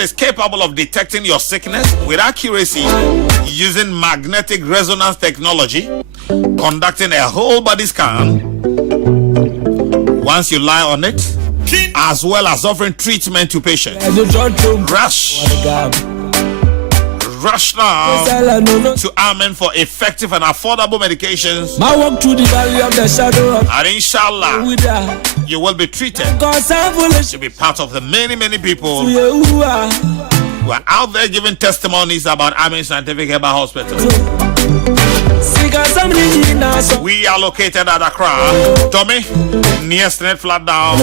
is capable of detecting your sickness with accuracy using magnetic resonance technology, conducting a whole body scan once you lie on it, as well as offering treatment to patients. Rush now to Amen for effective and affordable medications. Walk through the valley of the shadow of and inshallah, you will be treated to be part of the many people who are out there giving testimonies about Amen Scientific Herbal Hospital. We are located at Accra, Tommy, near Straight Flat Down,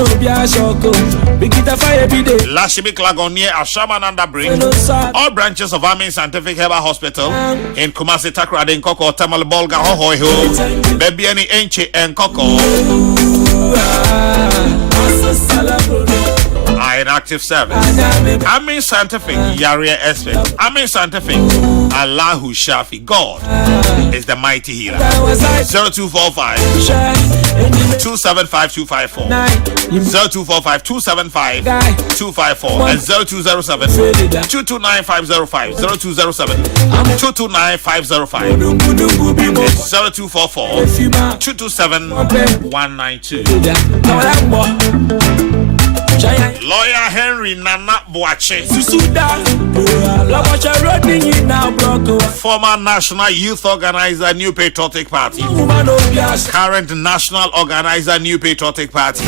Lashibi Klagon near Ashamananda Bridge. All branches of Amen Scientific Herbal Hospital in Kumasi, Takrade, Nkoko, Tamal Bolga, Hohoiho, Bebiani Enche, and Koko are in active service. Amen Scientific, Yaria Expert. Amen Scientific, Allahu Shafi, God is the mighty healer. 0245 275 254 0245 275 254 and 0207 229 505 0207 229 505 0244 227 192. Lawyer Henry Nana Boache, former National Youth Organizer, New Patriotic Party, current National Organizer, New Patriotic Party,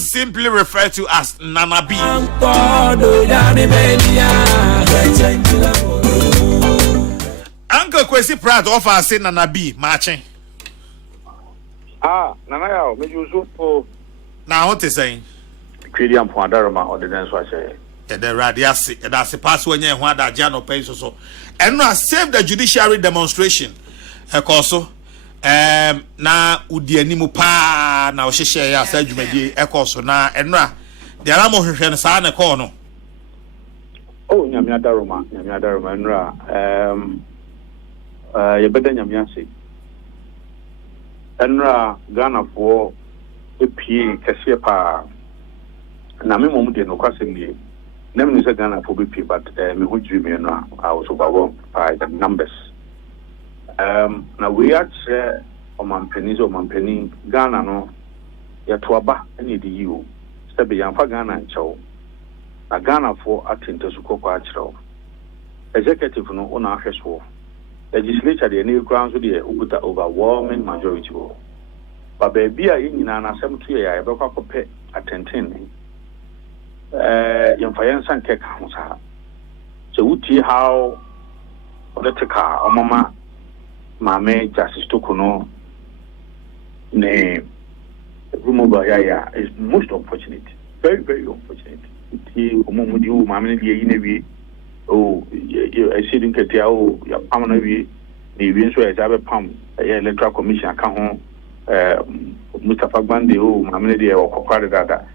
simply referred to as Nana B. Uncle Kwesi Pratt offers say Nana B marching. Nana Yao, me use for. Now what is saying? Creating Pondarama ordinance was a the radiasi, that's a pass when you want that Jano pays so. And now save the judiciary demonstration. Ekoso, na udianimu pa na oshishe ya said you may ekoso na enra. The Alamo Hen Sana Kono. Oh, Yamiadaroma, Enra. You better Yamiasi. Enra Ghana for. P. Cassia na me mom de no kwasem na me say Ghana for BP but me ho dream no I was overwhelmed by the numbers. Now we are omampeni Ghana no ya to aba na di you stebe yamfa Ghana nchew na Ghana for atento su kokwa achiro executive no ona ahweso legislature de na grounds de uguta overwhelming majority wo. But baby, I in an assembly, I broke up a pet attending. Young Fiance and Cake House. So, would you how the car or Mamma, Mamma, Justice Tokono, name, Rumoba Yaya is most unfortunate. Very, very unfortunate. He, with you, Mamma, the oh, I see in Katia, your Pamanavi, the events where I have a pump, electoral commission, I come home. Mustafa Gbande o mamene de o kokware dada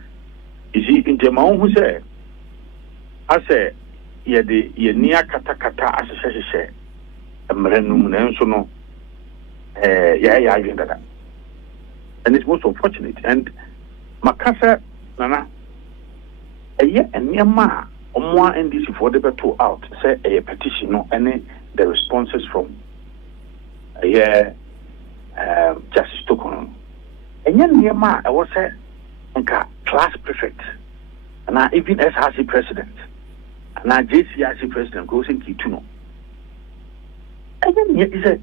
isi intema who say ase ye de ye nia katakata asese emrenum na enso no ya dada, and it's most unfortunate. And makasa nana eye eniema omo NDC for the to out say a petition no any the responses from Justice Tokono. And then Yama, I was a class prefect, and I even SRC president, and I JCRC president goes in Kituno. And then he said,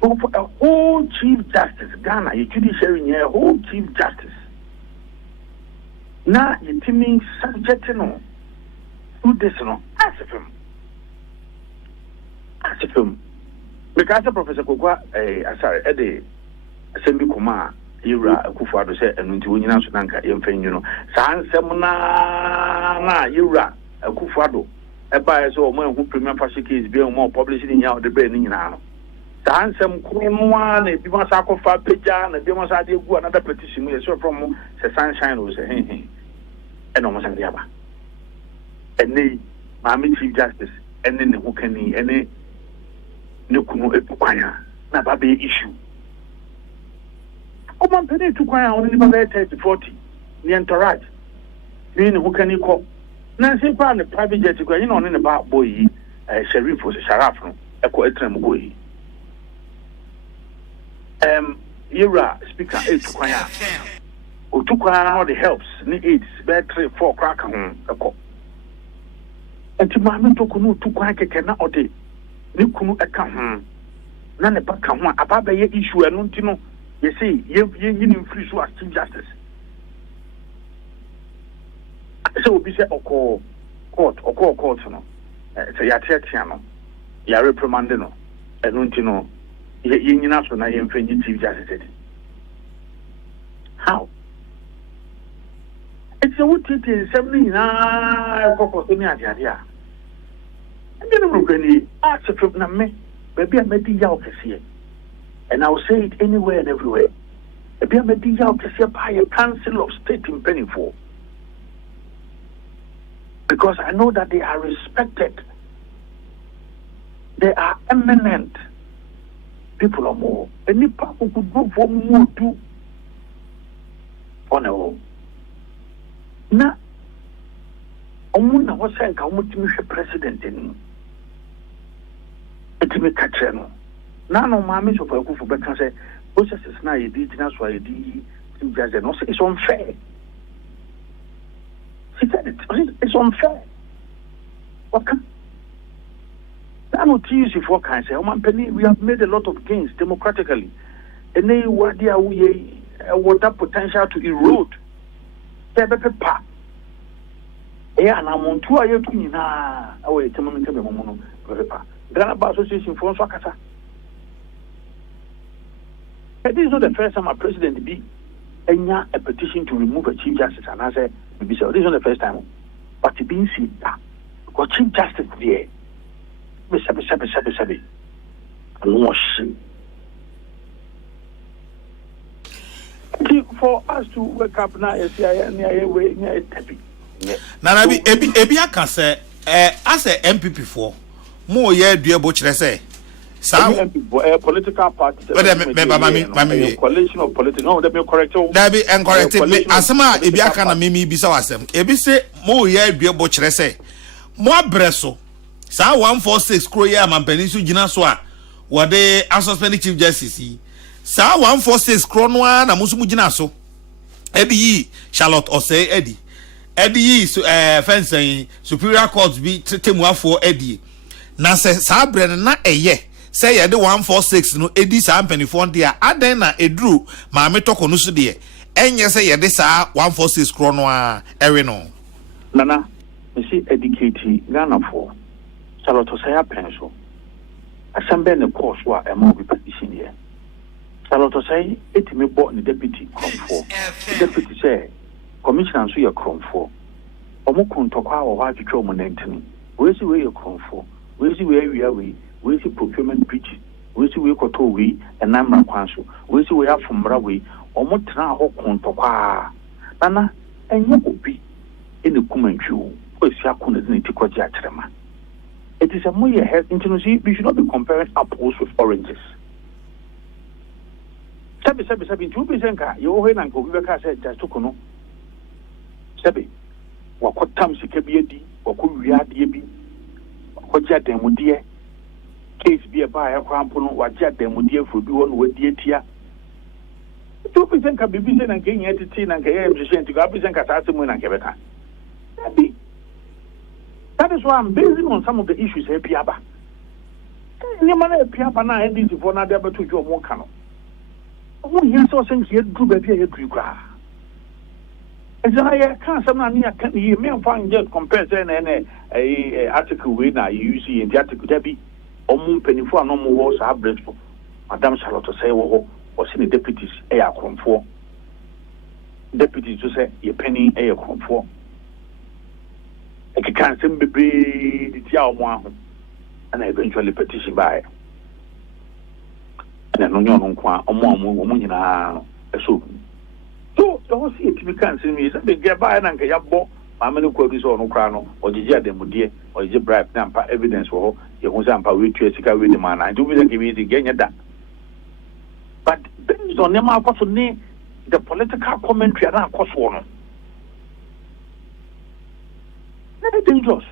for a whole chief justice, Ghana, a judiciary, a whole chief justice. Now, you teaming subject no, who this no, ask him. Because Professor Kokwa, sorry, Assembly Kuma, Ira, Kufado said, and into Union Sudanka, you know, San Semana, Ira, Kufado, a bias or more who premium fascicles being more publicity out the branding now. San Sem Kuman, a Bimasako Pajan, a Bimasadi, another petition, we saw from the sunshine was a hey, and almost an Yaba. And they, Mammy Chief Justice, and then who can any. No kuno epukwanya na babe issue. Oman pene tukwanya only babe 30-40. ni entourage ni who can you call na say pa the private jet go you know on the ba boy sheriff or sharaf no e ko etrem go yi era speaker 8 kwan ya otukwa all the helps ni 8 be 3 4 crack ho e ko enti ma me to kunu otukwa keke na ode ni kunu e ka ho na ne ba ka ho aba be ye issue enu ntino ye say ye yin free so as chief justice so obi say oko court no say ya tia no ya reprimand no enu ntino ye nyina so na ye mfenyi chief justice how it's a what it is 70 na kokko so ni adia and then we can ask from na me baby I made ya okese and I will say it anywhere and everywhere baby I made ya okese by a council of state in Pennyford because I know that they are respected, they are eminent people or more. Any people could go for more too on a whole. Now, Omuna was saying, how much Mr. President in it me catch no. Now, no, mammy, so for a good for say, processes now you did, that's why you did, it's unfair. She said it's unfair. What can that not easy for can say, we have made a lot of gains democratically. And they were there with that potential to erode. Yeah, and I'm on 2 years to na away to me Ghana Bar Association for Swakata. It is not the first time a president be a petition to remove a chief justice, and I said, this is not the first time, but it being seen that because chief justice there, Sabi, for us to wake up now, Now, ebi aka say, as a MPP for more year do you say. Political party. Coalition of politics. No, let me correct you. That be incorrect. Asema ebi aka na mimi bisa wasem. Ebi say mo ye duebo kire say. Mo abreso. Sa 146 kro ye amampani so gina so a wo de unsuspended chief justice. Sa 146 kro no na mo so mu gina so. Ebi yi Charlotte Osei edi. Edi yi fencing Superior Court bi temuafo edi. Na se sa bre na eye say ya de 146 no edi sa mpanifo de a aden na edru maame toko no so de enye say ya de sa 146 kro no a ewe no nana me see educate Ghana for Charlotte say apenso asambe ne course wa e mo bi petition here Charlotte say etimi bo ni deputy Kromfo deputy say commissioner so ye Kromfo omo kontokwa wo ha twetwe omo nantini we si we ye Kromfo we si we see procurement breach, we see we koto we and number kwanso, we see we have from Braway, or Motra or Contokwa. Nana, and you will be in the Kumanchu, or Yakun is in Tikojatrema. It is a more head intimacy, we should not be comparing apples with oranges. Sabi, 2%, your head and Kokrokoo said, just to Kono. Sabi, what time she can be a D, or could we add ye be? What jet them would dear? Case be a buyer, Crampono, what jet them would dear for doing with dear tia. 2% can be busy and getting at the tin and get to go present Casasim and Quebec. That is why I'm basing on some of the issues here, Piaba. No matter Piaba now, and this for not able to do more canoe. Oh, yes, or since he had grew baby a tree grass. As I can't someone near can you may find just comparison and a article winner you see in the article Debbie. Omun penifo no more was abresto. Madame Charlotte say was in the deputies air Kromfo. Deputies to say ye penny air Kromfo. I can't simply be the Tiao and eventually petition by. And then no one kwa woman in a so. So don't see it can't see me. They get by and Kayabo. I'm going to quote this on Crano or Jia Demudia or Jib Bribe Nampa evidence for your Zampa with Jessica with the man. I do give you the gain that. But based on them, the political commentary around cost one. dangerous.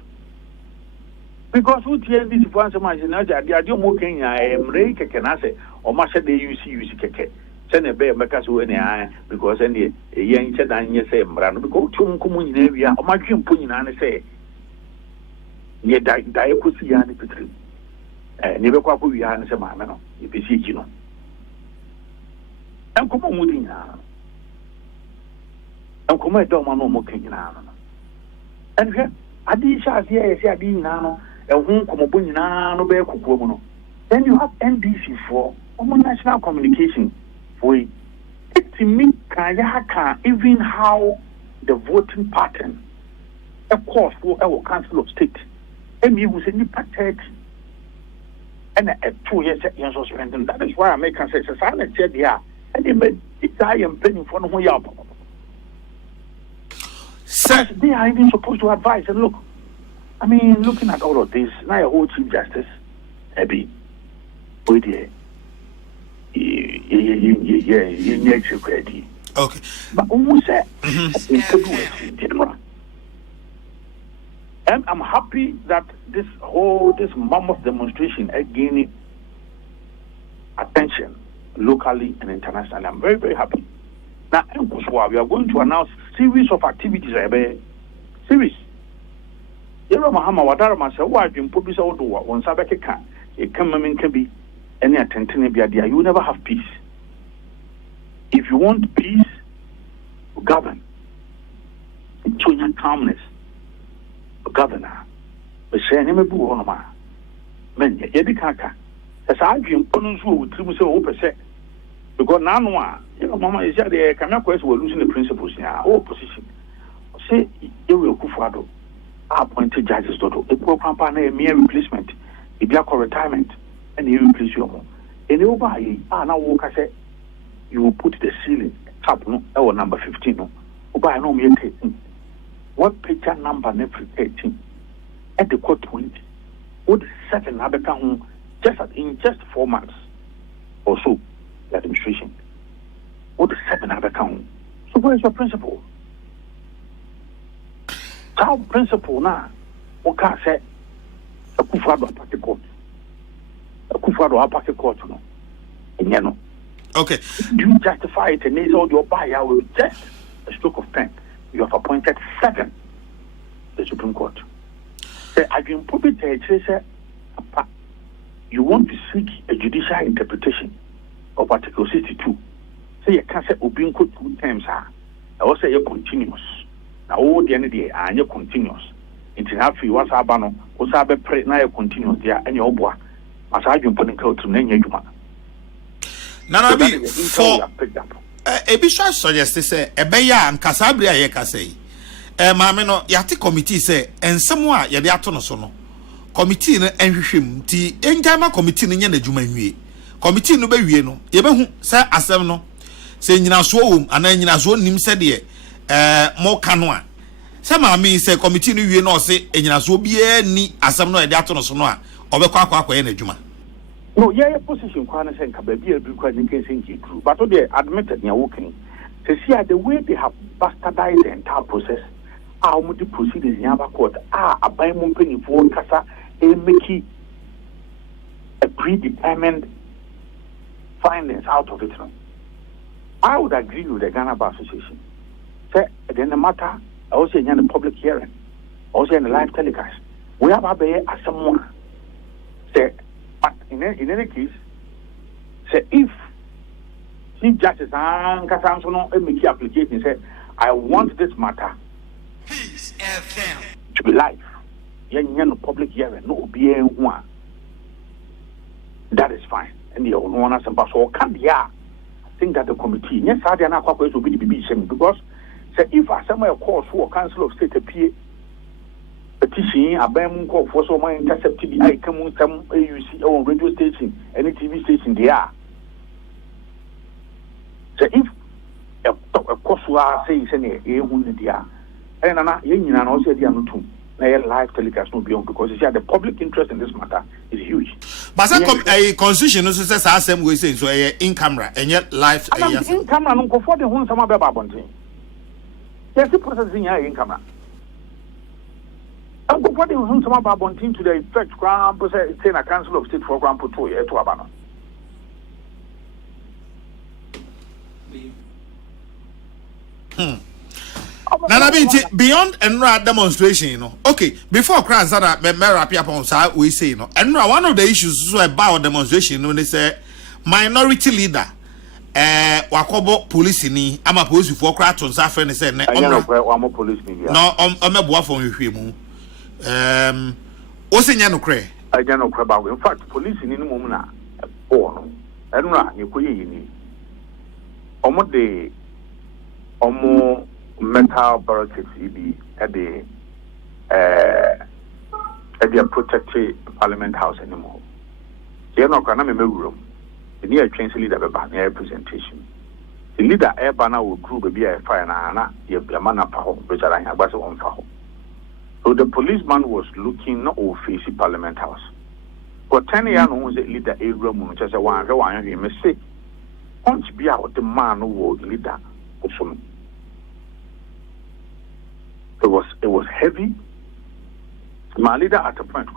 Because who tell this for answer my the idea more Kenya can I say or much they use keke. Send a bear make us any eye because any young said and you say Brand because to common area or my dream putting and say near Diacosi and Petri. Never quite we are and say my man if you see you know. I'm come on moving now. I'm come at Doma no more Kenya. And here I did shall see I did now. Then you have NDC for national communication for it to me even how the voting pattern a course for our council of state and you was any pattern and a 2 years suspended. That is why I make say silent said yeah and they made it I am penny for no yard. They are even supposed to advise and look. I mean, looking at all of this, now a whole Chief Justice, Abby, okay. But almost said, and I'm happy that this mammoth demonstration again attention locally and internationally. I'm very, very happy. Now, we are going to announce series of activities, series. Mahama Wadarama said, why do you put this out on Sabaka? It can be any attention, you will never have peace. If you want peace, govern. Show your calmness. Governor. But say, I never boo on my men, Yedikaka. As I dream, Ponzu, Tribuso, because now, Mama is there, cannot question we're losing the principles in our opposition. Say, you will Kufado. Appointed judges to a program partner, a mere replacement, a black retirement, and you replace your home. And you buy, now walk, I say, you will put the ceiling top, no, or number 15, no, by no mere 13. What picture number never 18? At the court 20, would 7 other come in just 4 months or so, the administration. Would 7 other come? So, where's your principle? Our principle now, what can say? A Kufado party court. A Kufado party court, no. And you know. Okay. Do you justify it and it's all your buyer with just a stroke of pen? You have appointed 7 the Supreme Court. Say, I've been put it, you want to seek a judicial interpretation of Article 62. Say, you can't say, Obin court 2 times, I will say, you're continuous. Now, the end of the day, and you're continuous. Into half you was a banner, was a better now continuous there, and your boy. As I've been putting out to name you. Now, for a bishop suggested, say, a beya and Casabria, Yaka say, Mameno, Yati committee say, and somewhere Yadiatonosono. Committee and him, the entire committee in the Jumanwe. Committee no be no, Yebehu, say, Asemno, saying in our swom, and then in our zone him said, more canoa. Some I mean say committee you know say enyina so bia ni asem no e de ato no so no a obekwa akwa na adwuma. No, yeah, position kwana say nka ba bia bi kwa ni can say true. But they admitted near working. Say see the way they have bastardized the entire process. How much proceedings in our court abai mo penifo kasa e make a predetermined findings out of it. I would agree with the Ghana Bar Association. Say, then the matter, also in the public hearing, also in the live telecast. We have a bear as someone. Say, but in any case, say, if Chief Justice and Casansono make application, say, I want this matter to be live. In public hearing, no beer one. That is fine. And the one as a so can be. I think that the committee, yes, I don't know will be the BBC because. So if I somewhere calls for Council of State appear petition, a bam call for so my intercepted I come with some AUC or radio station, any TV station they are. So if a course says any a and I'm also the other two. Live telecast no beyond because the public interest in this matter is huge. But a constitution also says the same way saying so in camera and yet live in camera no for the home some about yes, the process in camera. Nobody will some about Bontin to the effect, Crown, saying a council of state for Grand Puto, to Abano. Beyond Enra demonstration, you know. Okay, before Crown Sada, Mary upon side, we say, you know. Enra, one of the issues about demonstration, when they say minority leader. Wakobo police ni ama police for crack on safari ni say no police ni no omeboa for hwe mu o se nya no kre anya no kre ba in fact police ni no mum na o no enura ye koye ni omo de omo mental barricades bi e dey protected parliament house anymore ye no kana me mewuro the near train leader by presentation. The leader Ebana will group be a fire and Yamana Paho, which I have on Faho. So the policeman was looking not all facing Parliament House. For 10 years, was a leader a room, which is a one, you may say, once be out the man who was leader. It was heavy. My leader at a point,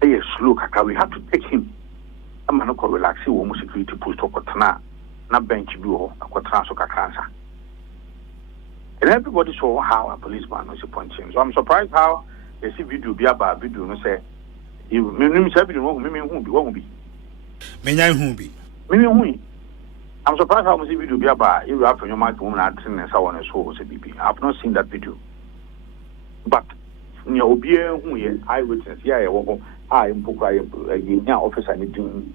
a slow kaka, we had to take him. I'm not going to relax. You security post to Kotana, not bench bureau, a Kotrasoka cancer. And everybody saw how a policeman was appointed. So I'm surprised how they see video be about video and say, you mean, won't be. I'm surprised how much video be about you have your mic woman and so on and so on. I've not seen that video. But you know, be eyewitness, yeah, I am a officer anything.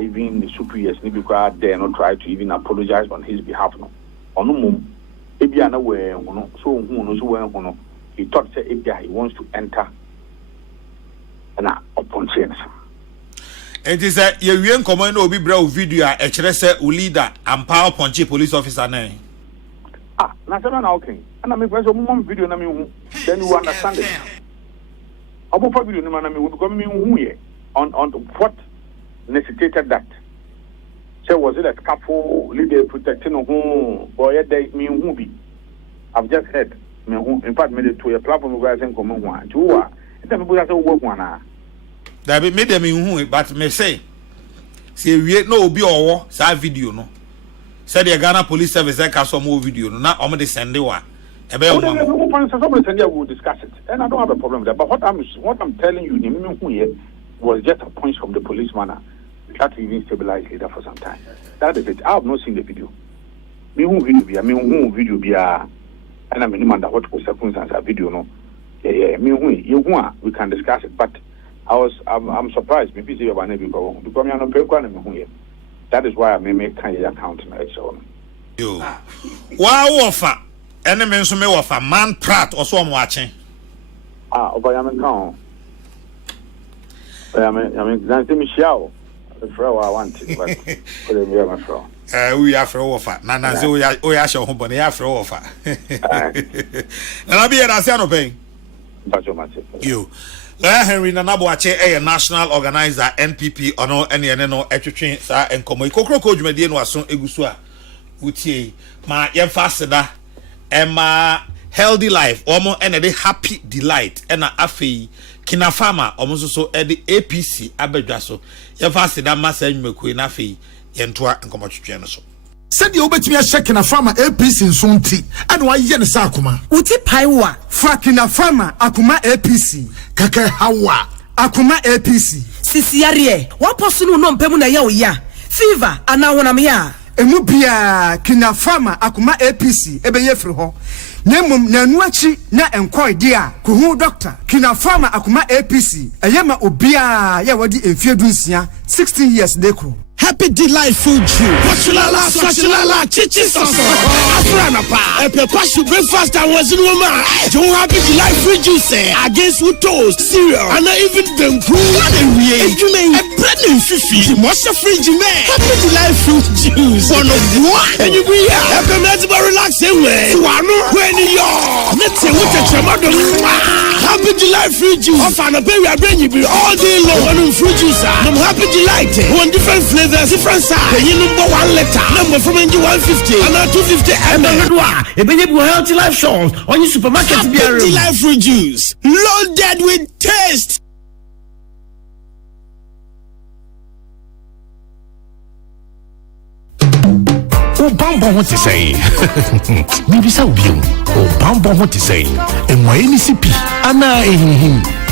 Even the superiors need to dare not try to even apologize on his behalf. No, on no mum, maybe I know where so who knows where he thought say he wants to enter and upon chance. It is a you command obi bra video a chere say leader and power punch police officer na. Na say na okay. And I make one video na me then you understand it. About video no man me because me who here on what necessitated that. So was it a couple leader protecting who boy that me who be? I've just heard me who in fact made it to a platform where I think come one. You are. It people that work one. That be made them who but me say we no be or sa video no. Said the Ghana Police Service that can some more video no na omo dey send one. We'll discuss it, and I don't have a problem with that. But what I'm telling you, the minimum here was just a point from the policeman that we even stabilize leader for some time. That is it. I have not seen the video. Me who video be and I mean under what circumstances a video no. Yeah. Me who we can discuss it. But I'm surprised. Maybe say about because I'm not paying here. That is why I may make kind of account now. So. Yo, wow, offer. Enemy nso me wofa man prat oso om wachen obayamen kan obayamen zanti mi shiao the fro I want but for the me fro we are fro wofa na ze o ya hye ho bone ya fro wofa na bi ya se no pen bacho mate yo Henry Nanaboache national organizer NPP ono ene no etwetwe sa enkomo Kokrokoo dwumadie no aso egusu a utie ma yemfa seda Emma healthy life omo ene de happy delight ena afei kina farmer omo so e de APC abedwa so ye fa seda masa nwumakue na afei ye ntoa nkomotwetwe no so said you bet me a check in a farmer APC in Sunti and why yen sakuma uti paiwa frakina farmer akuma APC kaka hawa akuma APC sisiarie wa posunu no mpemu na ya oya fever ana wona me ya emu bia kina farmer akuma APC ebe ye firi ho nyemum na nuachi na enkoi dia kuhu doctor kina farmer akuma APC eyema obia ya wadi emfiedunsia 16 years dekro happy delight food you swashilala chichi soso afrana pa epe pashu breakfast and was in woman don't happy delight food juice against with toast cereal and even them cool and we you mean a bread and fifi most of fridge man happy delight fruit juice one of one and you be epe metiba relaxing way wano when you say what a chamado. Happy July fruit juice. Offer no pay we are bringing you all day long on fruit juice. I'm happy July. One different flavors, different size. You number 1 liter. Number from 150 and 250 ml. A baby healthy life shows on your supermarket. Happy July fruit juice. Loaded with taste. Bambo what to say? Maybe so bien. Bambo what to say? And my NCP. Anna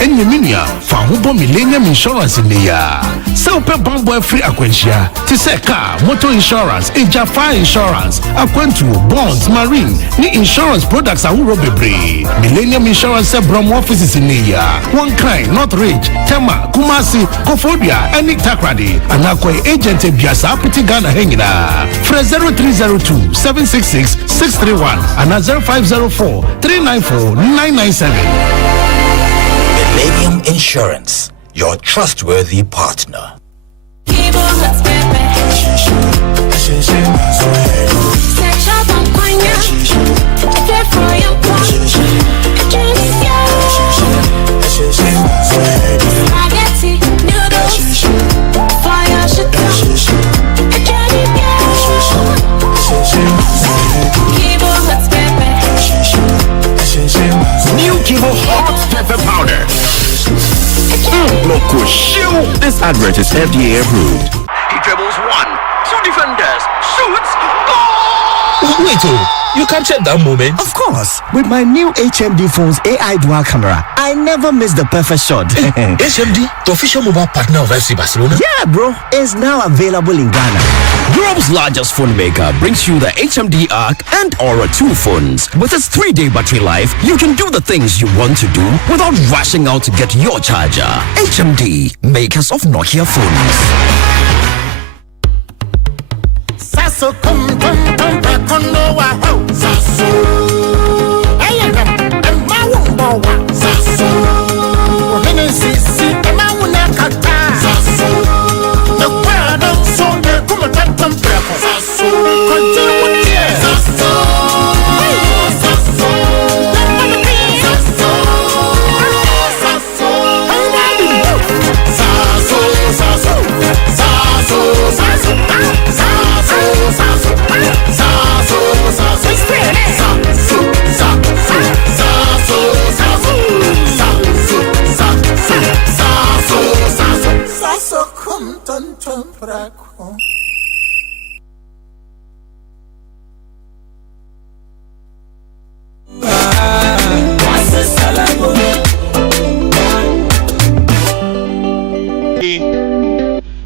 and Yeminia found Millennium Insurance in the year. So per Bambo free Aquentia. To say car, motor insurance, Jaffa insurance, Aquentu, bonds, marine, ni insurance products are Robebre. Millennium Insurance Brom offices in the year. One kind, not rich, Tema, Kumasi, Kofodia, and Nick Takradi. And Aqua agent Biasa putting Ghana hanging out. 0302 766 631 and 0504 394 997. Millennium Insurance, your trustworthy partner. New Kibo Hot Pepper Powder. Loco shoe. This advert is FDA approved. He dribbles 1, 2 defenders, shoots, goal! Wait, you captured that moment? Of course. With my new HMD phone's AI dual camera, I never miss the perfect shot. HMD, the official mobile partner of FC Barcelona? Yeah, bro. It's now available in Ghana. Europe's largest phone maker brings you the HMD Arc and Aura 2 phones. With its 3-day battery life, you can do the things you want to do without rushing out to get your charger. HMD, makers of Nokia phones. Sasso kum tum tum pakono wa ho. Sasso. Ayam em mawumbo wa. Sasso. Womene sisi em mawuna kata. Sasso. The crowd so me kuma tum tum pako. Sasso. Continue with it. Sasso. Sasso. Sasso. Sasso.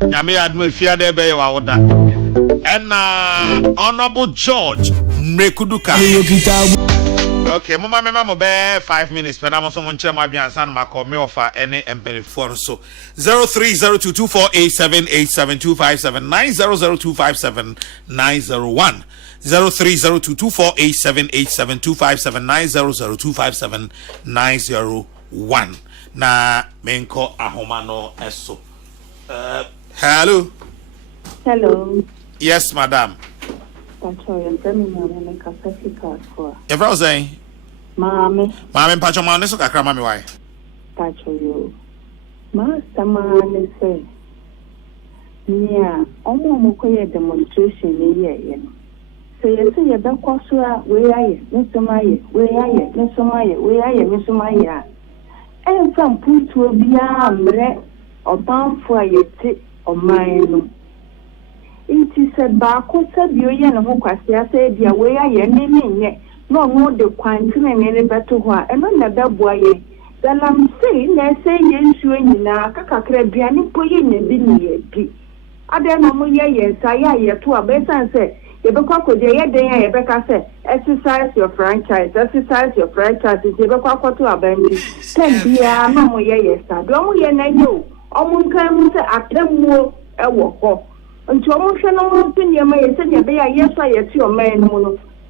Nyame admo fia de be wa woda. And Honorable George Mrekuduka. Okay, mama be 5 minutes. But I'm someone chair my bian san ma call me offer any empany for so 03022487872579 9002579001 03022487872579 9002579001 na menko ahomano eso. Hello. Hello. Yes, madam. Pacho, If I was saying, Mammy, Pacho, man, this is a crummy why. Pacho, you. Master man, say, yeah, almost a demonstration in here. Say, you see a back where are you, Mr. Maya, where are you, Mr. Maya, where are you, Mr. Maya? And some put will be a or bound for your tip or mine. It is a barco said you and who quite said, your way I am yet. No more the quantity and any better one, and another boy. Then I'm saying, I say, yes, you and now, Cacacrabiani, putting a dinner. I don't know, yes, I hear to a better and say, the Bacco, the day Rebecca said, exercise your franchise, is the Bacco to a bendy. 10 beer, no, yes, I don't know. Almost come to a more a walk. And to almost no opinion, may send your bear, yes, I see your man,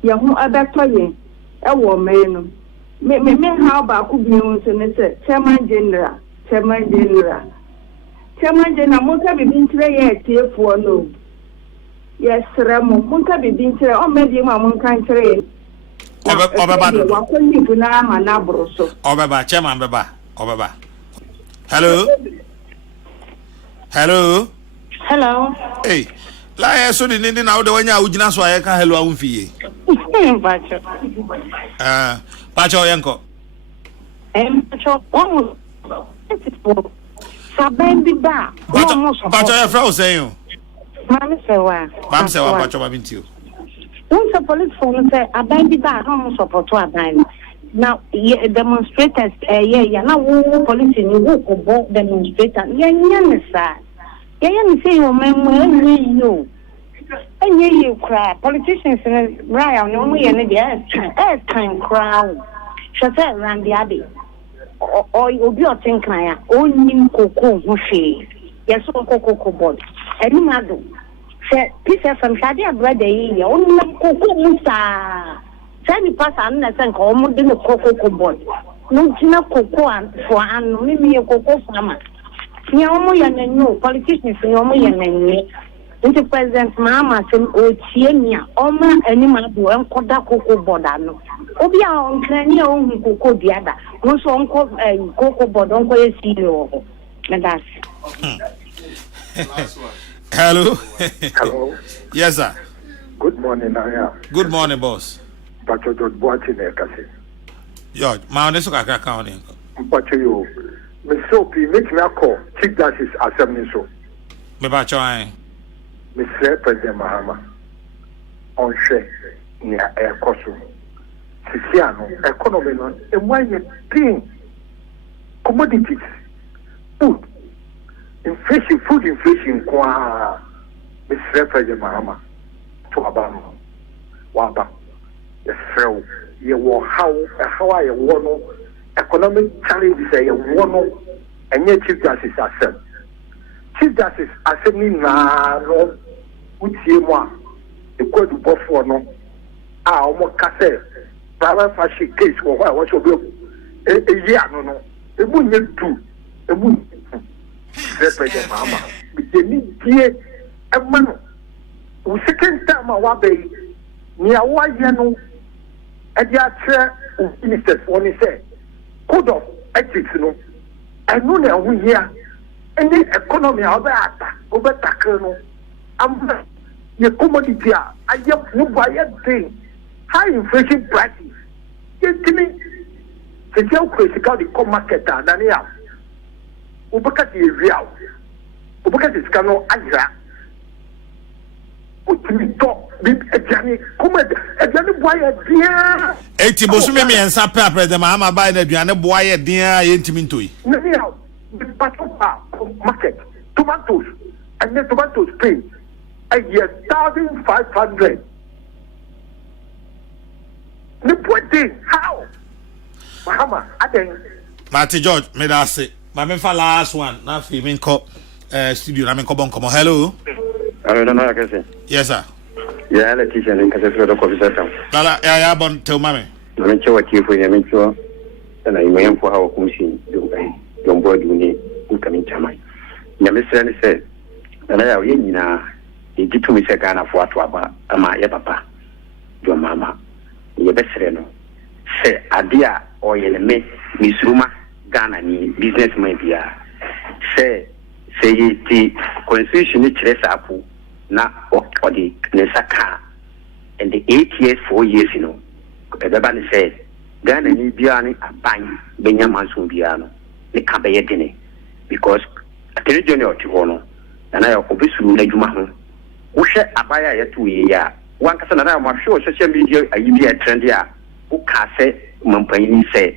your home about toying. A woman. Me how about could be on to Chairman General. Chairman General, Monka be been today here for no. Yes, Ramo, Monka be been today, or maybe my Monka train. chairman beba. Hello. Hello. Hey. La so ni na wo de wanya ugina so aye ka hello awunfiye. Pacho. Pacho yanko. Pacho, almost. Sabendi ba. Pacho ya fra o saying. Mami se wa Pacho ma binti o. Once a police phone say abendi ba no support to abendi. Now demonstrators now police ni wo ko bo demonstrators. Nya sa. You say your memory you. And you cry. Politicians right no we and the time crowd. She said Randy Abbey. Or you be a think I only cocoa mushy. Yes, Kokrokoo board. Any madu. Say, peace from Shadia brother, only cocoa musa. Send the person and call more than the Kokrokoo board. No China cocoa for an maybe a cocoa farmer. No politicians, into President Mama, some old Chienia, Oma, any man who uncle that cocoa bodano. Obia on Crania on cocoa the other. No so uncle cocoa board, uncle CEO. And that's. Hello. Yes, sir. Good morning, Naya. Good morning, boss. Pacho George Boatine Kasi. Yo, my name is Kokrokoo. Pacho you. Miss Sophie, make me a call. Chief Justice Assembly so. Me Pacho I. Mr. President Mahama. On share near Air Cosu. Siciano, economy, and why you think commodities, food, inflation, Mr. President Mahama. To Abama. Waba. Yes, so you will how I want economic challenges say one and yet Chief Justice accept. Chief Justice Assembly no which you want the court to both for no almost case private fashion case for why what you do a year no it wouldn't do it wouldn't President Mama they need here a man who second time I want be near why you know and you are ministers when he say code of ethics no I know that we here and the economy over tackle no the commodity I just no buy thing high inflation prices you tell me the sell critical the market and then yeah ubaka the real ubaka the scano aja utimi to big ejani come ejani buy a dia eti bosume me ensa pe president Mahama buy na aduane boa ye dia ye ntimi ntoi no yeah the patopa market tomatoes and the tomatoes pay a year 1,500. The point is how Mahama I think Marty George me da say ma me fa last one na fi me ko studio na me ko bon komo hello no kase yes sir yeah la teacher in kase for the coffee town la ya bon tell mame me chewa chifu ya me chewa na imeyen for how kumshi don boy duni ukami chamai ya me say na ya ye nyina egitu mi se Ghana for ato aba ama ye papa do mama ye besere no se adia oyele me misuruma Ghana ni businessman bia se yiti constitution ni kire sapo na odi ne saka and the 8 years 4 years you know ebeba ni se Ghana ni bia ni aban benyama so bia no ne ka be yedene because atene or tihono na ya obisuru na dwuma ho wo hwe abaya yetu ye ya wankasa na ya mahwe social media ayi trend ya wo ka se mampani se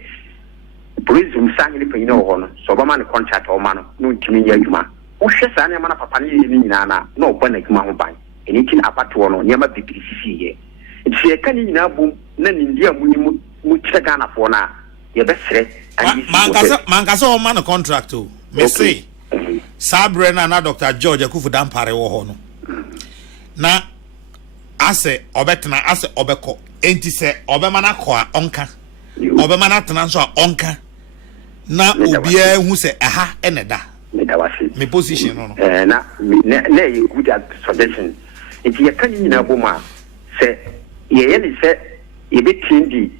police msangili panyina ho no so ba man contract o ma no ntimi ya dwuma wo hwe sa na mana papa ni nyina na oba na dwuma ho ban anything apato no nyama bibiri sisi ye nti e kan nyina bom na nindia mu kire Ghana fo na ye besere mankasa o ma no contract o me say Sabre na Dr. George Akufu dampare wo ho no na ase obetena ase obeko enti se obema na ko a onka obema na tena so a onka na obia hu se aha eneda me position no na ye good suggestion enti ye kan nyina boma se ye ni se yɛbɛtie di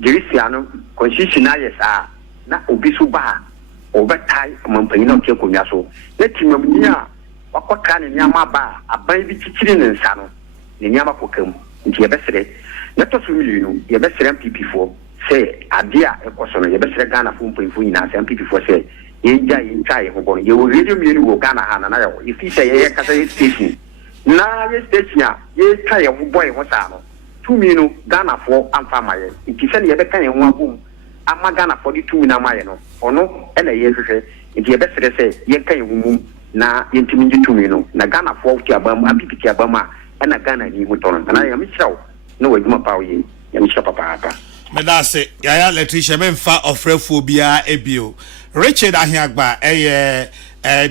Judicial constitution ayɛ saa na obi so ba obɛtae ɔmampanin na ɔte akonnwa so na timamni a wakɔka ne nneɛma ba aban bi kyikyiri ne nsa no ne nneɛma kɔka mu nti yɛbɛsrɛ na tɔ so mmienu yɛbɛsrɛ MPP4 sɛ adeɛ a ɛkɔ so no yɛbɛsrɛ Ghanafoɔ mpanyinfoɔ nyinaa sɛ MPP4 sɛ yɛgya yɛntwa yɛ ho bɔ no yɛwɔ radio mmienu wɔ Ghana ha na yɛwɔ yɛfi sɛ yɛyɛ kasa yɛ station na yɛ station a yɛtwa yɛ ho bɔ yɛ ho saa no tumi no Ghanafoɔ amfa ma yɛ nti sɛ ne yɛbɛka yɛn ho abom ama Ghanafoɔ de tumi no ama yɛ no ɔno ɛna yɛhwehwɛ nti yɛbɛsrɛ sɛ yɛnka yɛn ho mum na yɛntumi ngye tumi no na Ghanafoɔ ti aba mu MPP ti aba mu a ɛna Ghana ni ho tɔ no na yɛmekyerɛ wo na wadwuma pa wo yɛ yɛmekyerɛ papaapa medase yaya electrician memfa ofrefo bia ebio Richard Ahiagba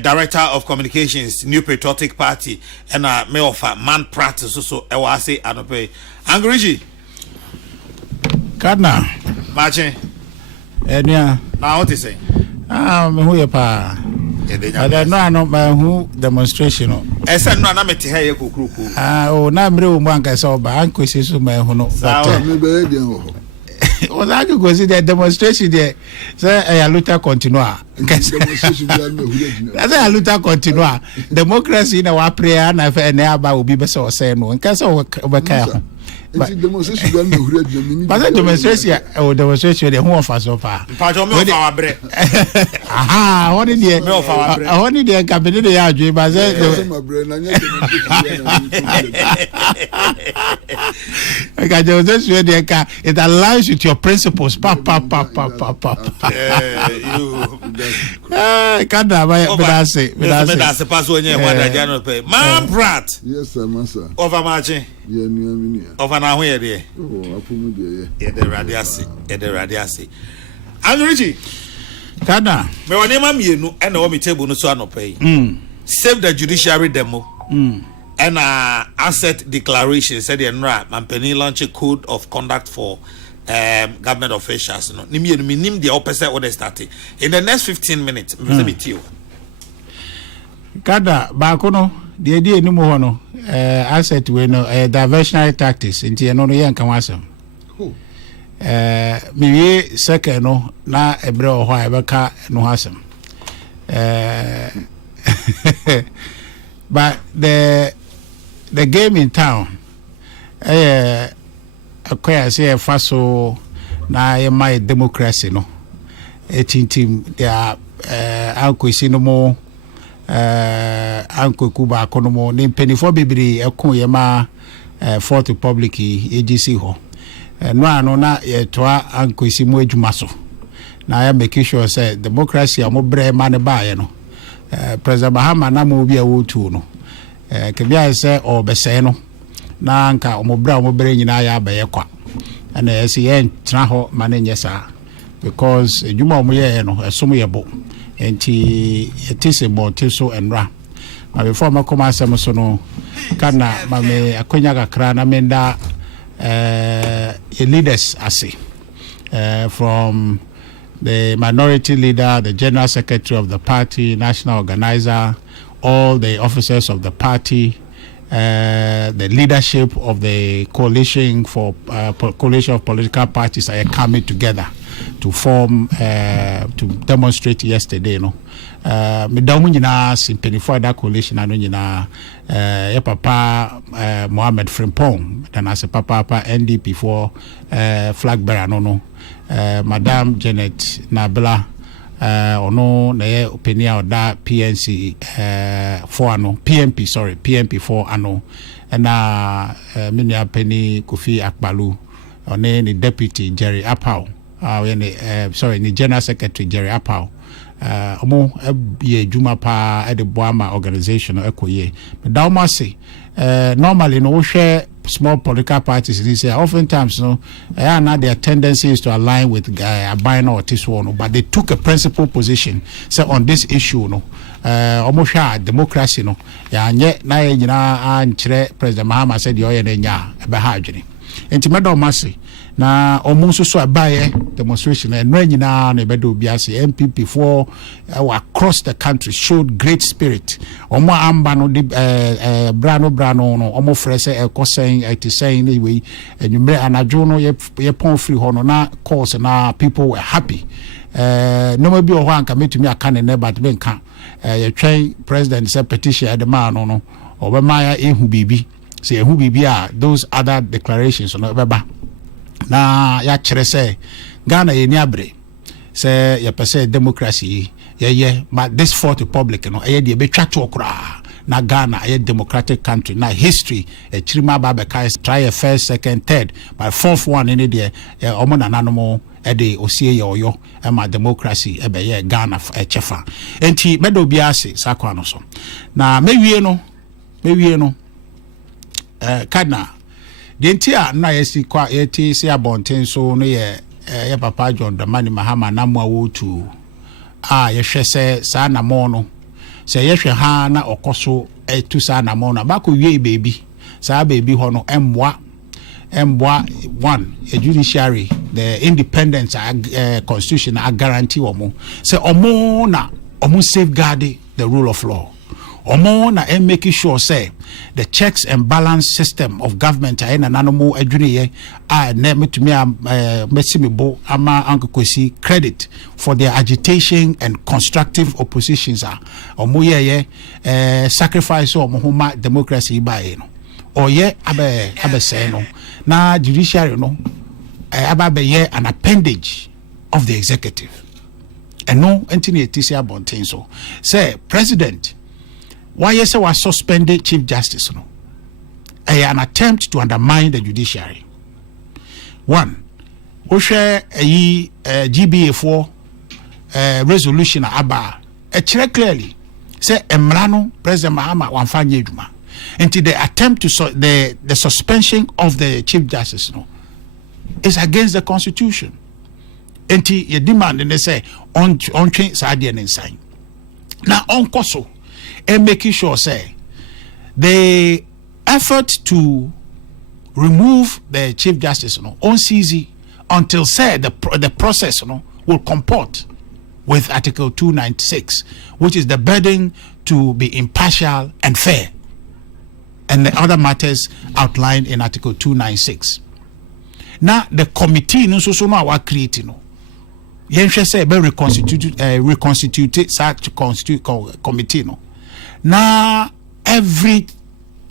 director of communications New Patriotic Party and me offer man practice so e wa say anope Angriji Kadna Martin enia na what is say me hu ye pa no ma hu demonstration no ese no na mete ha ye Kokrokoo na mre wo mu anka se oba anko se so ma hu no me be dey ho o da go see the demonstration there say a luta continua demonstration bi na hu dey say a luta continua democracy na wa prayer na fa na aba obi be se o say no nka se o be kai ho but demonstration bi na hu dey mini but demonstration o demonstration dey hu ofa so pa pa jo me ofa wa bre aha woni dey me ofa wa bre woni dey ka be dey ya adwe ba say ma bre na nya demonstration dey ka it aligns with your principles pa kada ba bedase pass onye ho adaja no pe man brat yes sir master over marching ye nuamini over na ho ye de apomu de ye de radiase Anrichi kada me woni ma mienu e na wo mi table no so anopai save the judiciary demo and asset declaration said the NRA Mampeni launch a code of conduct for government officials no nim the opposite what they started in the next 15 minutes me tio kada ba ko no de enimu ho no asset we no diversionary tactics nti no ye nka wasem me wie second no na ebre ho ha ebeka no hasem but the game in town akwai say faso na my democracy no team dia ankwesi no mo ankoku ba kono ni penifo bibiri ekon ye ma Fourth Republic AGC ho no ano na ye toa ankwesi mo adwuma so na ya make sure say democracy amo bre ma ne ba ye no President Mahama na mo bi a wotu no kebia se obese no na nka omobra omobere nyina ya abaye kwa ana ese ye ntra ho mane nyesa because edwuma omoye no esom yebo enti etise bote so enra ma before makoma asem so no kana ma me akonya kakra na menda leaders ase from the minority leader, the general secretary of the party, national organizer, all the officers of the party, the leadership of the coalition coalition of political parties are coming together to form to demonstrate yesterday no me damu nyina simpeni that coalition anu nyina ya papa Mohammed Frimpong dan as papa NDP for flag bearer no Madam Janet Nabla ono na ye openia oda PNC 4 ano PMP 4 ano na minia penny Kofi Akpalu one ni deputy Jerry Apau ni general secretary Jerry Apau omo ye juma pa e de boama organization ekoye me da o say normally no share small political parties they say oftentimes no now their tendency is to align with Abina or Tiswono, but they took a principal position so on this issue no almost democracy no ya nye na nyina anchire President Mahama said yo ye nya ebe ha adwene enti medo mase na omo nso so abaye demonstration and nyina na bedo biase MPP for across the country showed great spirit omo amba no de brano no omo frese ekosen etisen anyway enwumre anajo no ye pon free ho no na course na people were happy no ma bi o ho anka metumi aka ne ne but benka ye twen president say petition the man no obema ya ehu bibi say ehu bibi a those other declarations no beba na ya kire say Ghana ye ni abre say ye pese democracy ye but this fourth republic no ye de betwa to okra na Ghana a democratic country na history chirima babeka try a first second third but fourth one in there omo nananom de osie ye oyo ma democracy ebe ye Ghana chefa enti medo biase sakwa no so na mewie no kana dentia na yesi kwa yeti se abonten so no ye papa John Dramani Mahama na mo awotu ye hwese sa na mo no se yehwe ha na okoso etu sa na mo na bako wie baby sa baby ho no emwa one a judiciary the independence constitution a guarantee omo se omo na omo safeguard the rule of law omo na making sure say the checks and balance system of government na nanomo adwene na metumi mesimibo ama ankokosi credit for their agitation and constructive oppositions omo sacrifice omo homa democracy bae no oye abe say no na judiciary no ababe ye an appendage of the executive and no entity etisia bonten so say president why yes was suspended Chief Justice no an attempt to undermine the judiciary. One Oshe GBA4 resolution aba clearly say emrano President Mahama wanfanye eduma until the attempt to the suspension of the Chief Justice no is against the constitution until you demand and they say on train side and sign now on koso and making sure say the effort to remove the Chief Justice on CZ until say the process will comport with Article 296, which is the burden to be impartial and fair, and the other matters outlined in Article 296. Now the committee no so no our creating no yen say be reconstitute such committee no. Now every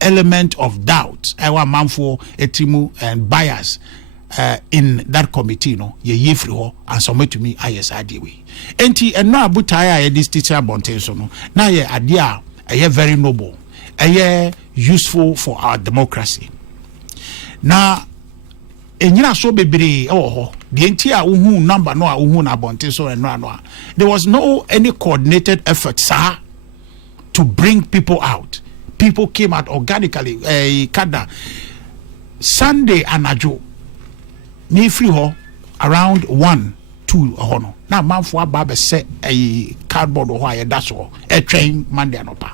element of doubt our manfo etimu and bias in that committee no ye free ho and submit to me ISRD way enti eno abutaya this teacher bonten so no na ye ade a very noble useful for our democracy na enyina so bebre ho the entire uhu number no a uhu na bonten so no there was no any coordinated effort sir to bring people out. People came out organically. Kada Sunday anajo ni free ho around 1-2 hono. Na manfo aba set a cardboard ho aye that's all. A train Monday anopa.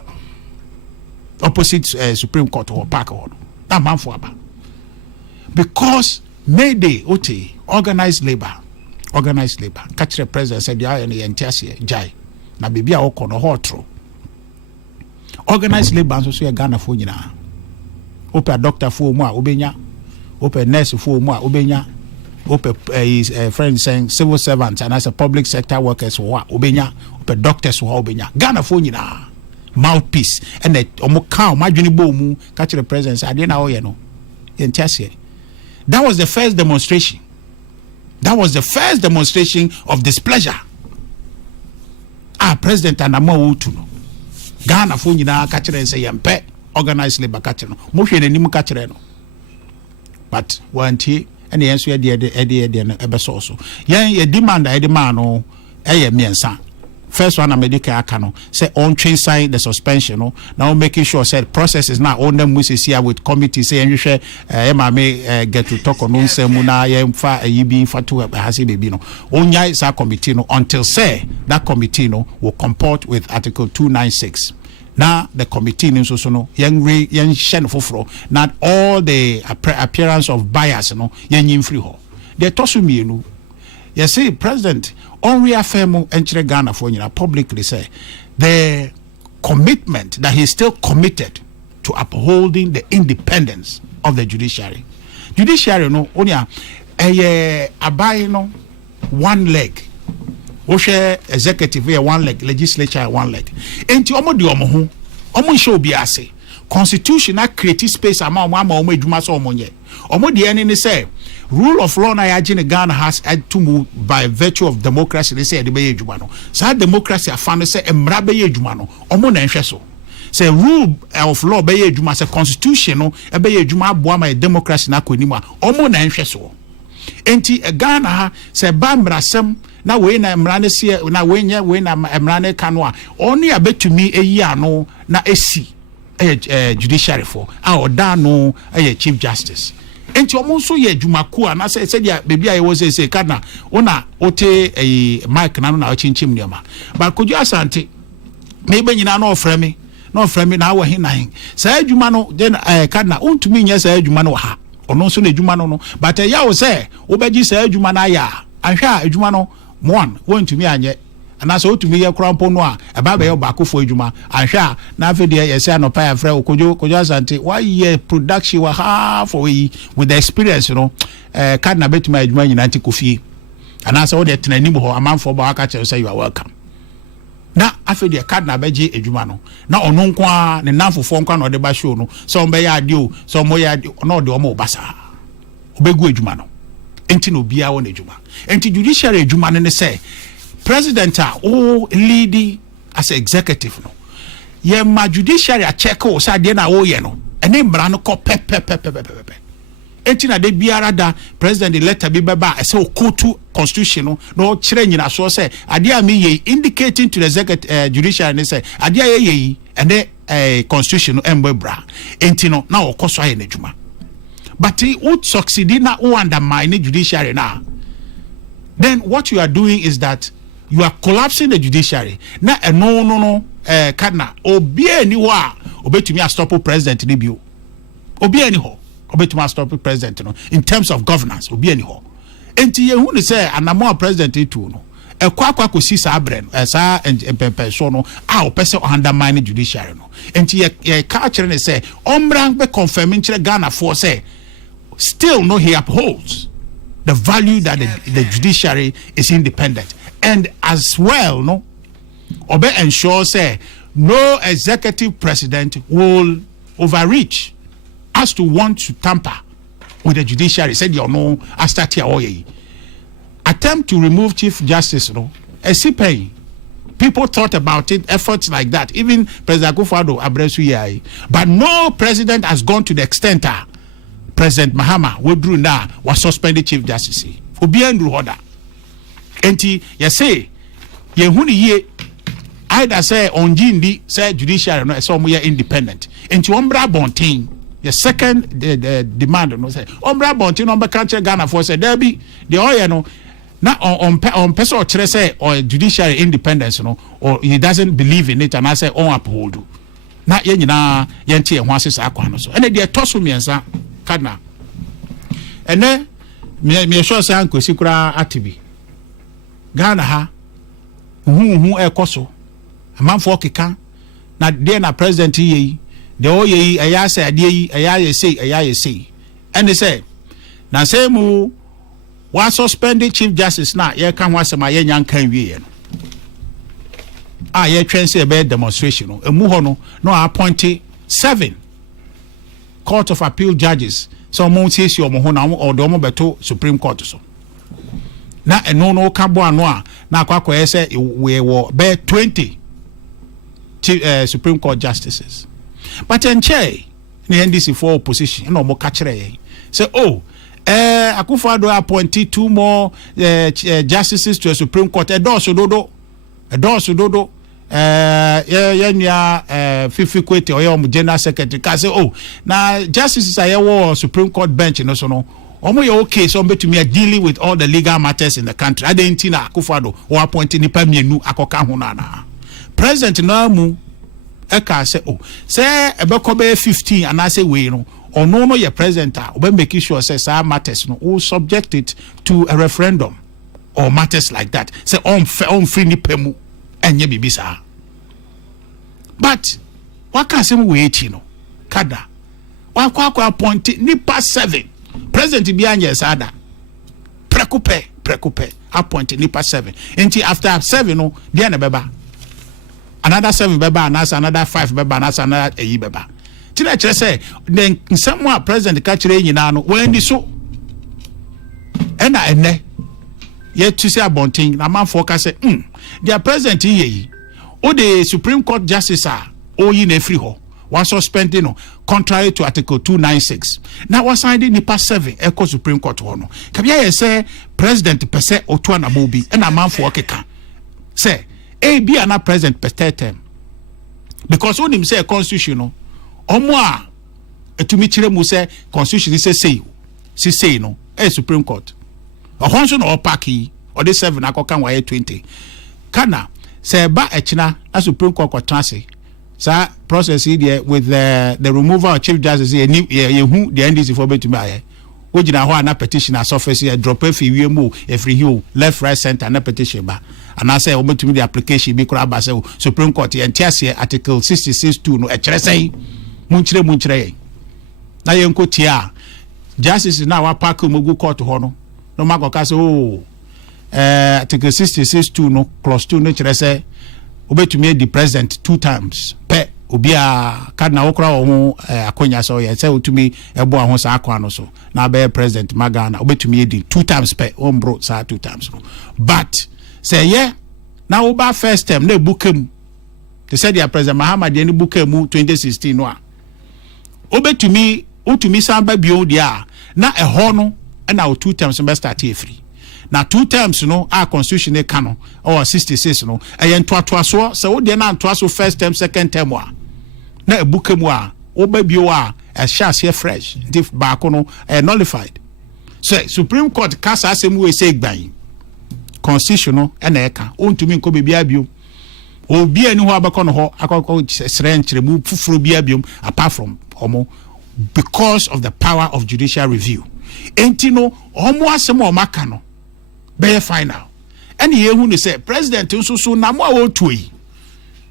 Opposite Supreme Court ho park ho. Na manfo aba. Because Mayday ote organized labor. Catch the president said ya any entiasie jai. Na bibia okono hotro. Organized labor so ye Ghana fo nyina ope doctor fo mu a obenya ope nurse fo mu a obenya ope friend saying civil servants and as a public sector workers fo a obenya ope doctors fo obenya Ghana fo nyina mouthpiece and omo ka omadwene bo mu catch the president ade na oye no entiase. That was the first demonstration of displeasure president anamo wutu no Ghana fo nyina kachire say yempe organized labor kachire no mo hwe nanim kachire no but wanti ene yenso ede no ebeso so yen demand man no miensa. First one medical akano say on train sign the suspension no now making sure said process is now on them we see here with committee say you share get to talk on nsemu na yemfa yibi fatu hasi baby no onya sa committee no until say that committee no will comport with Article 296. Now the committee no so no yen shen foforo not all the appearance of bias no yen free ho de tosumienu you say president on reaffirm enchire Ghana for you publicly say the commitment that he is still committed to upholding the independence of the judiciary no onya abai no one leg wo share executive here one leg legislature one leg enti omo de omo show bi ase constitution na create space ama omo adwuma so omo nye omo de ene ni say rule of law na ya gene Ghana has to move by virtue of democracy they say de be adwuma no sa democracy afano say emra be adwuma no omo na nhwe so say rule of law be adwuma say constitution no e be adwuma aboa ma democracy na konima omo na nhwe so enti Ghana ha say ba mrasem na we na mrane sie na we na mrane kanwa oni abetumi eyi ano na esi judiciary for oda no chief justice enti omo so ye adwumaku ana say dia bebi aye wo say kana ona ote mic na no na chinchim nioma ba koju asante me be nyina na ofrɛ me na wo hinan say adwuma no den kana untumi nya say adwuma no ha ono so na adwuma no but ya wo say wo beji say adwuma na ya ahwa adwuma no one wontumi anye ana so otumi ye krampo no a eba be ye bakofo adwuma ahwa na afede ye say anopa ya frɛ kojo asante why ye production wa half we with the experience kan na betuma adwuma nyina nti kofie ana so de tenani mo ho amanfo ba aka che say you are welcome na afede kad na beje adwuma no na ono nko a ne nanfofo nko na ode ba show no so mbe ya ade o so mo ya ade no de o mo basa obegu adwuma no enti no bia won adwuma enti judiciary adwuma ne say president o lead as executive no ye ma judiciary a check o sa de na o ye no ene mbra no ko pepe enti na de biara da president the letter bi beba e say o kotu constitution no kire nyina so say ade a me ye indicating to the executive judiciary ne say ade a ye ene constitution no embra enti no na o koso aye na adwuma but he would succeed in undermine the judiciary now. Then what you are doing is that you are collapsing the judiciary. Now, no, Kadna, obi anywa, obetumi stop president Libyo. Obi anyho, obetumi stop president in terms of governance. Obi anyho. Enti ye hu ni say anamo president etu no. Kwa kosi sa abren, sa empepe so no, a opese undermine the judiciary no. Enti ye ka kire ne say, ombrang be confirming kire Ghana for say. Still no he upholds the value that the judiciary is independent and as well no obe ensure say no executive president will overreach as to want to tamper with the judiciary said you know astati oye attempt to remove chief justice no esipen people thought about it efforts like that even President Akufo-Addo abresu yai but no president has gone to the extent President Mahama withdrew now was suspended chief justice. Obi Andrew Hoda. Enti ye say ye huni ye either say on Jindi say judiciary no so mo independent. Enti ombra bontin the second demand no say ombra bontin no be country Ghana for say there be the oil no na on person or kire say or judiciary independence no or he doesn't believe in it and I say on uphold. Na ye nyina ye ntie ho asesa akwa no so. Ene de toso miensa Kadna ene me sure say ankosi kura atibi Ghana ha hu ekoso amanfo keka na de na president yi de oye eya say ade yi eya say ene say na say mu wa suspend chief justice na ye kan ho asema ye nyan kan wie no a ye twen say be demonstration no emu ho no appoint 7 Court of Appeal judges so mo sisi omo ho na o do mo beto Supreme Court so na eno no ka bo ano a na akwa say we wo be 20 Supreme Court justices but enche ni NDC for opposition no mo ka kire ye say Akufo-Addo appointed 2 more justices to a Supreme Court edoso dodo Fifi Kwete or General Secretary can say now justices are Supreme Court bench no so no okay so betumi dealing with all the legal matters in the country adentina Akufo-Addo or appointing nipa mienu akoka ho na president na mu eka say say ebeko be 15 and I say we no or no your president we make sure say some matters no will subject it to a referendum or matters like that say on free ni pemu enye bibisa but waka say we echi no kada wakwa appoint nipa 7 president bi anya sada prekupe appoint nipa 7 enti after 7 no dia na beba another 7 beba another 5 beba another 8 beba tina kire say then someone president ka kire nyina no wani so ena ene ye to say abontin na man for ka say their president yi o the Supreme Court justice o yi na free ho was suspended no contrary to article 296 now was signed nipa 7 echo Supreme Court ho no kabia ye say president pese otu na bobi and a man for keka say e bi ana president per term because when him say constitution no omo a etumi kire mu say constitution say no Supreme Court ohonso no opaki or the 7 akokan wa 20 kana say ba echina na Supreme Court kwatase sa process here with the removal of Chief Justice who the NDC for betumi aye ogina ho na petition as office here drop every wiemu every you left right center na petition ba and I say obetumi the application bi kura ba say Supreme Court entiase article 66(2) no ekere say munchire na yenko tia justice na wa park mogu court ho no makoka say article 66(2) no clause 2 no kire say obetumi the president 2 times per obia kadna wokra wo akonya so ye say otumi ebo ho sa akwa no so na be president magana obetumi di 2 times per ombro sa 2 times no but say yeah na oba first term na bukem they said the president Muhammad any bukemu 2016 no obetumi otumi samba bio dia na eho no na 2 times be start here free na 2 times no our constitution e canon or 66 no ntoatoaso so wo de na ntoaso first term second term wa na ebukemu a obabio a shas here fresh if back no nullified so Supreme Court kasa asem we say gban constitution no na eka ontumi nko bebia bio obi ani ho abako no ho akoko srenchire mu fufuro bia bio apart from omo because of the power of judicial review entino omo asem o maka no be final and ye hu ni say president nsusu na mo a wotuyi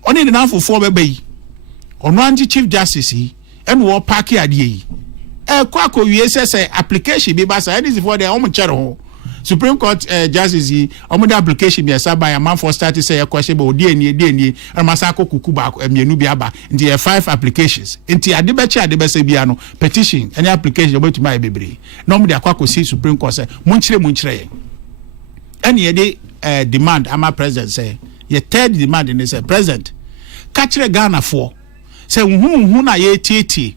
oni ni nanfofo be bayi ono anji chief justice yi and wo park ade yi kwa akowie say application bi ba say this for the omo chere ho Supreme Court justice yi omo the application bi esa by a man for start say question be odi eni amasa akokuku ba mienu bi aba nti 5 applications nti ade be che ade be se bia no petition any application obetuma e bebre na omo de akwakosi Supreme Court say munchire ye and ye demand ama president say ye third demand in say president catch Ghana for say hu na ye titi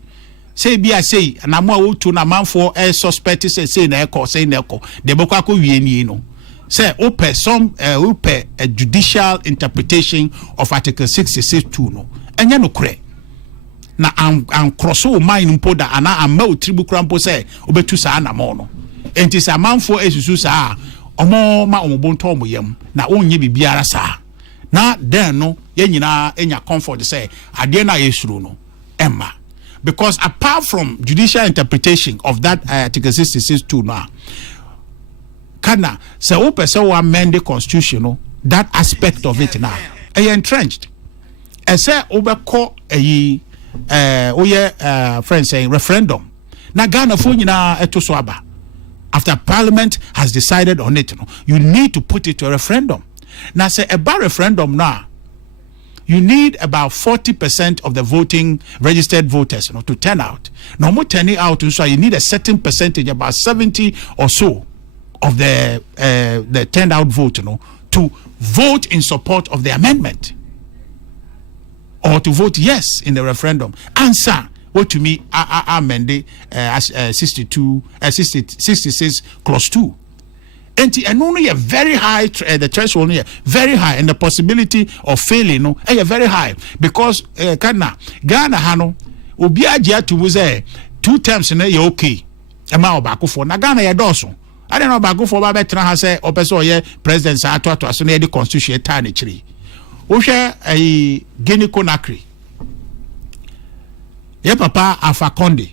say bia say na mo wotu na manfo suspect say na eko de bokwa ko wie ni no say open some open a judicial interpretation of article 66(2) no enye no kure na an cross o mind mpo da ana amma o tribu krampo say obetu sa na mo no enti sa manfo esusu sa omo ma omobonto omoyam na onye bibiara sa na then no ye nyina enya comfort say ade na yesuru no emma because apart from judicial interpretation of that article 66(2) now kana say o person will amend the constitution no that aspect of it now entrenched and say obeko friends saying referendum na Ghana fo nyina etoso aba after parliament has decided on it you need to put it to a referendum now say about referendum now you need about 40% of the voting registered voters to turn out no more turning out so you need a certain percentage about 70 or so of the turned out vote to vote in support of the amendment or to vote yes in the referendum answer what to me amended 66 clause 2 and only a very high the threshold very high and the possibility of failing no very high because Ghana hano obi agia to say 2 terms na you okay ama obako for na Ghana ye doso I don't know obako for ba betra ha say opeso ye president sa ato so na the constitution ta na chiri wo hwe Guinea Conakry ye papa Alpha Condé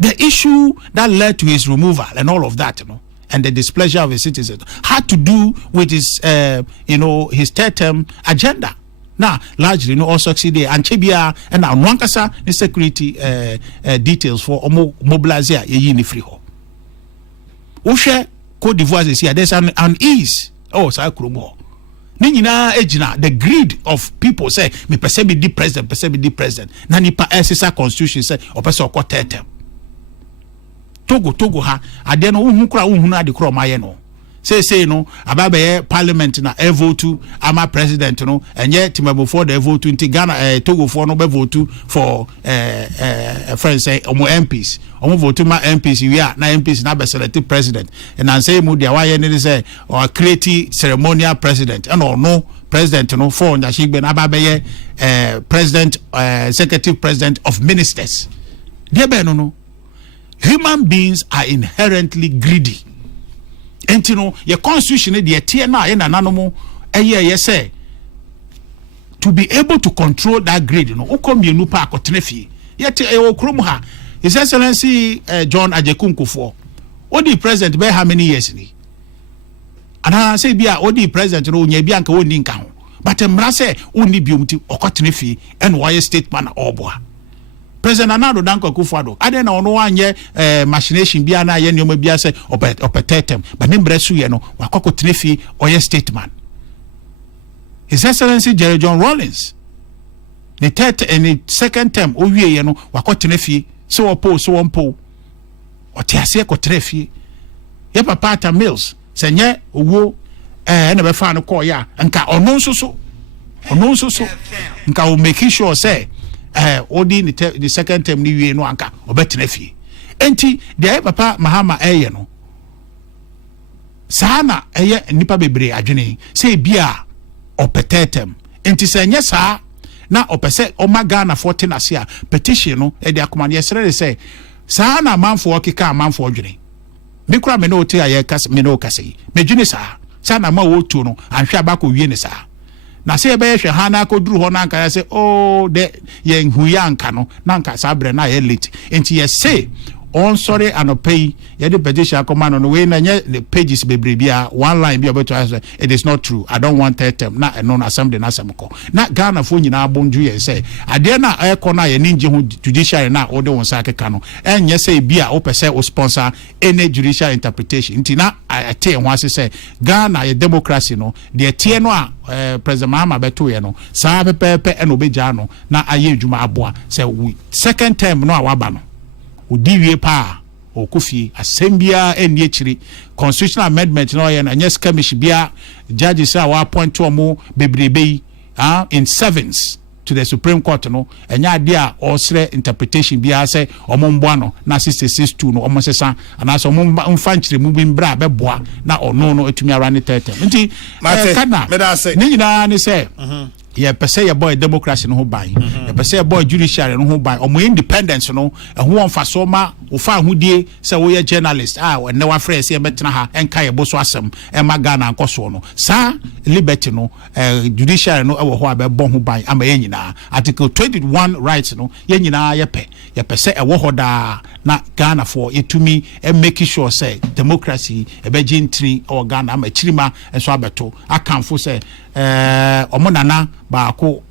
The issue that led to his removal and all of that, and the displeasure of his citizens had to do with his, his third term agenda. Now, largely, all succeeded. And Chebia and now Wankasa, the security details for mobilization ye free ho. Ushe Cote d'Ivoire is here. There's an unease. Oh, sa krumo. Nina ejina the greed of people say me pese be the president. Na nipa SSR constitution say o pese o third term. Togo ha ade no hu kura hu na de kura maye no say no ababe parliament na vote ama president no enye timabo for the vote into Ghana Togo for no be vote for friends say omo MPs omo vote ma MPs we are na MPs na be select president and an say mu dia wa ye ne say or create ceremonial president and or no president no for na shigbe na ababe president executive president of ministers there be no. Human beings are inherently greedy. And your constitution the TNA and ananomo say to be able to control that greed, ukom you nupa kotenefi. Yet kromha. His Excellency John Ajekunkufor. Odi president by how many years ni? And I say bia odi president no nye bianka woni nka ho. But emra say uni biomti okotenefi and why statement oboa. President Anado Danko Kufuado. I don't know one year machination bia na ye nyoma bia say opetetem but nimbresu ye no wakoko tnefi oye statement. His Excellency Jerry John Rawlings. The third and the second term owie ye no wakoko tnefi so ompo otiase ko tnefi. Ye papa Mills senye owo na be fa no call ya nka ono so nka o make sure say odi the second term ni wie no anka obetina fie enti de papa Mahama no sana nipa bebre adwene say bia opetetem enti se nye saa na opese Ghana 14 asia petition no de akoma ne sere say saa na manfo okeka manfo adwene me kura me no te aye kas me no kase me dwene saa na ma wo tu no anhwe abako wie ne saa na say be hwe hana koduru ho na nka say oh de ye nhuyanka no na nka sabre na ye late enti ye say on sorry anopay ye the petition command no we na the pages bebrebia one line be about to it is not true I don't want third term na no assembly na semko na Ghana fo nyina bonju ye say ade na ekọ na ye ninje ho judiciary na ode won sa keka no enye say bia o pese o sponsor any judicial interpretation nti na ate ho ase say Ghana ye democracy no de tie no a President Mahama beto ye no sa pepepe eno beja no na aye adwuma aboa say second term no awaba no udiwie pa okufie asembia eni echiri constitutional amendment no ye na nyes kamish bia judges say wa appoint to omo bebrebe in sevens to the Supreme Court no enya ade a osre interpretation bia say omo mboa no na 662 no omo sesa ana so omo mfa nchire mu bi mbra beboa na ono no etumi ara ne tete nti kana ni nyina ni say ye pese ye boy democracy no ho ban ye pese ye boy judiciary no ho ban omo independence no ho onfa so ma ofa ahudie se wo ye journalist ne wa friends ye betena ha enka ye boso asem e ma Ghana nkoso no sa liberty no judiciary no e wo ho abebo ho ban ama ye nyina article 21 rights no ye nyina ye pese e wo ho da na Ghana for etumi e make sure say democracy e be gentry o Ghana ama chirima enso abeto akanfo say omo nana baako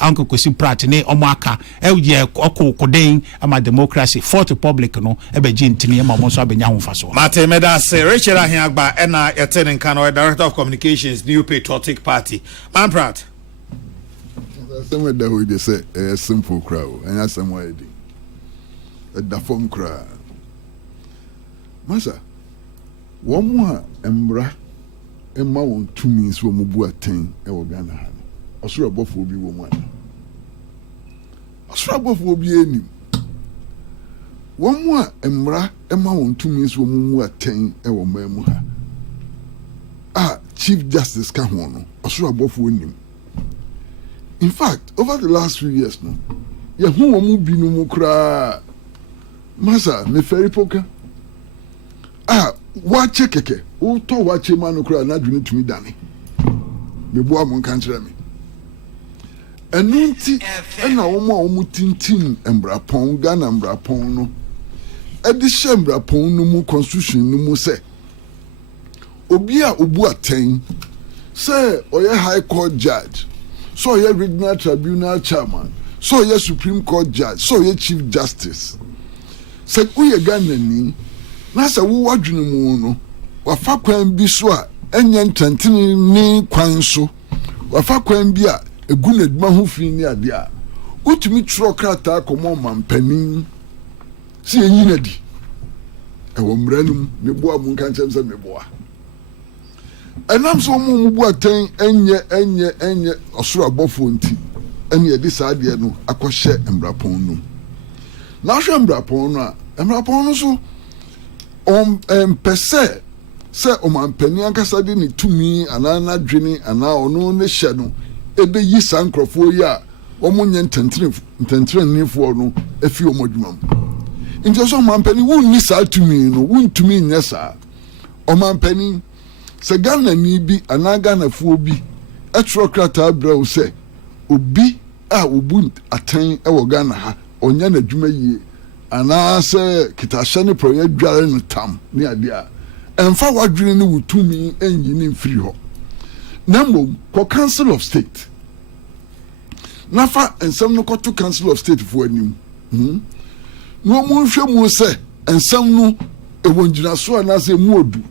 Uncle Kwesi Pratt ne omo aka ye okokoden ama democracy fourth republic no e be gentini ama mo so abenya ho faso Mate Medase Richard Ahiagba ena yetenen kano director of communications New Patriotic Party Man Pratt somewhere that we say a simple crowd and that's some way the form crowd masa one more embra emma won 2 means wo mubu aten e wo Ghana ha osoro abofo obi wo mu ana osoro abofo obi enim one more embra emma won 2 means wo mubu aten e wo mamu ha Chief Justice ka ho no osoro abofo onim. In fact, over the last few years no ye hu wo mu bi no mu kra masa me ferry poker wache keke o to wache manu kra na dwene tumi dane me bo amon kan kire me enunti na wo mo tintin embrapon Ghana embrapon no ɛde hyɛ mbrapɔn no mu constitution no mu sɛ obi a obu atɛn sɛ ɔyɛ high court judge sɛ ɔyɛ regional tribunal chairman sɛ ɔyɛ supreme court judge sɛ ɔyɛ chief justice sɛ woyɛ Ghana ni na sɛ wowɔ adwene mu no wafa kwan bi so a ɛnyɛ ntɛntene ne kwan so wafa kwan bi a egu na adwuma ho fi ne ade a wotumi twerɛ krataa kɔmɔ mampanin si enyi na di ɛwɔ mmara no mu meboa mu nka nkyɛm sɛ meboa ɛnam so mu bu atɛn ɛnyɛ ɔsoro abɔfo nti ɛne yɛde saa adeɛ no akɔhyɛ mbrapɔn no na ahwɛ mbrapɔn no a mbrapɔn no so mpɛ sɛ ɔmampanin ankasa de ne tumi anaa n'adwene anaa ɔno ne hyɛ no ɛbɛyi saa nkurɔfoɔ yi a wɔn nyɛ ntɛntenenifoɔ no efi wɔn adwuma mu nti sɛ ɔmampanin wunni saa tumi no wuntumi nyɛ saa ɔmampanin sɛ Ghana ni bi anaa Ghanafoɔ bi ɛtwerɛ krataa brɛ wo sɛ obi a obu atɛn ɛwɔ Ghana ha ɔnyɛ n'adwuma yie anaa sɛ kitahyɛ ne pɔyɛ dware no tam ne adeɛ a ɛmfa wadwene ne wo tumi ɛnyi ne mfiri hɔ na mmom kɔ council of state nafa nsɛm no kɔto council of state foɔ anim na wɔn nhwɛ mu sɛ nsɛm no ɛwɔ ngyinaso anaasɛ emu odu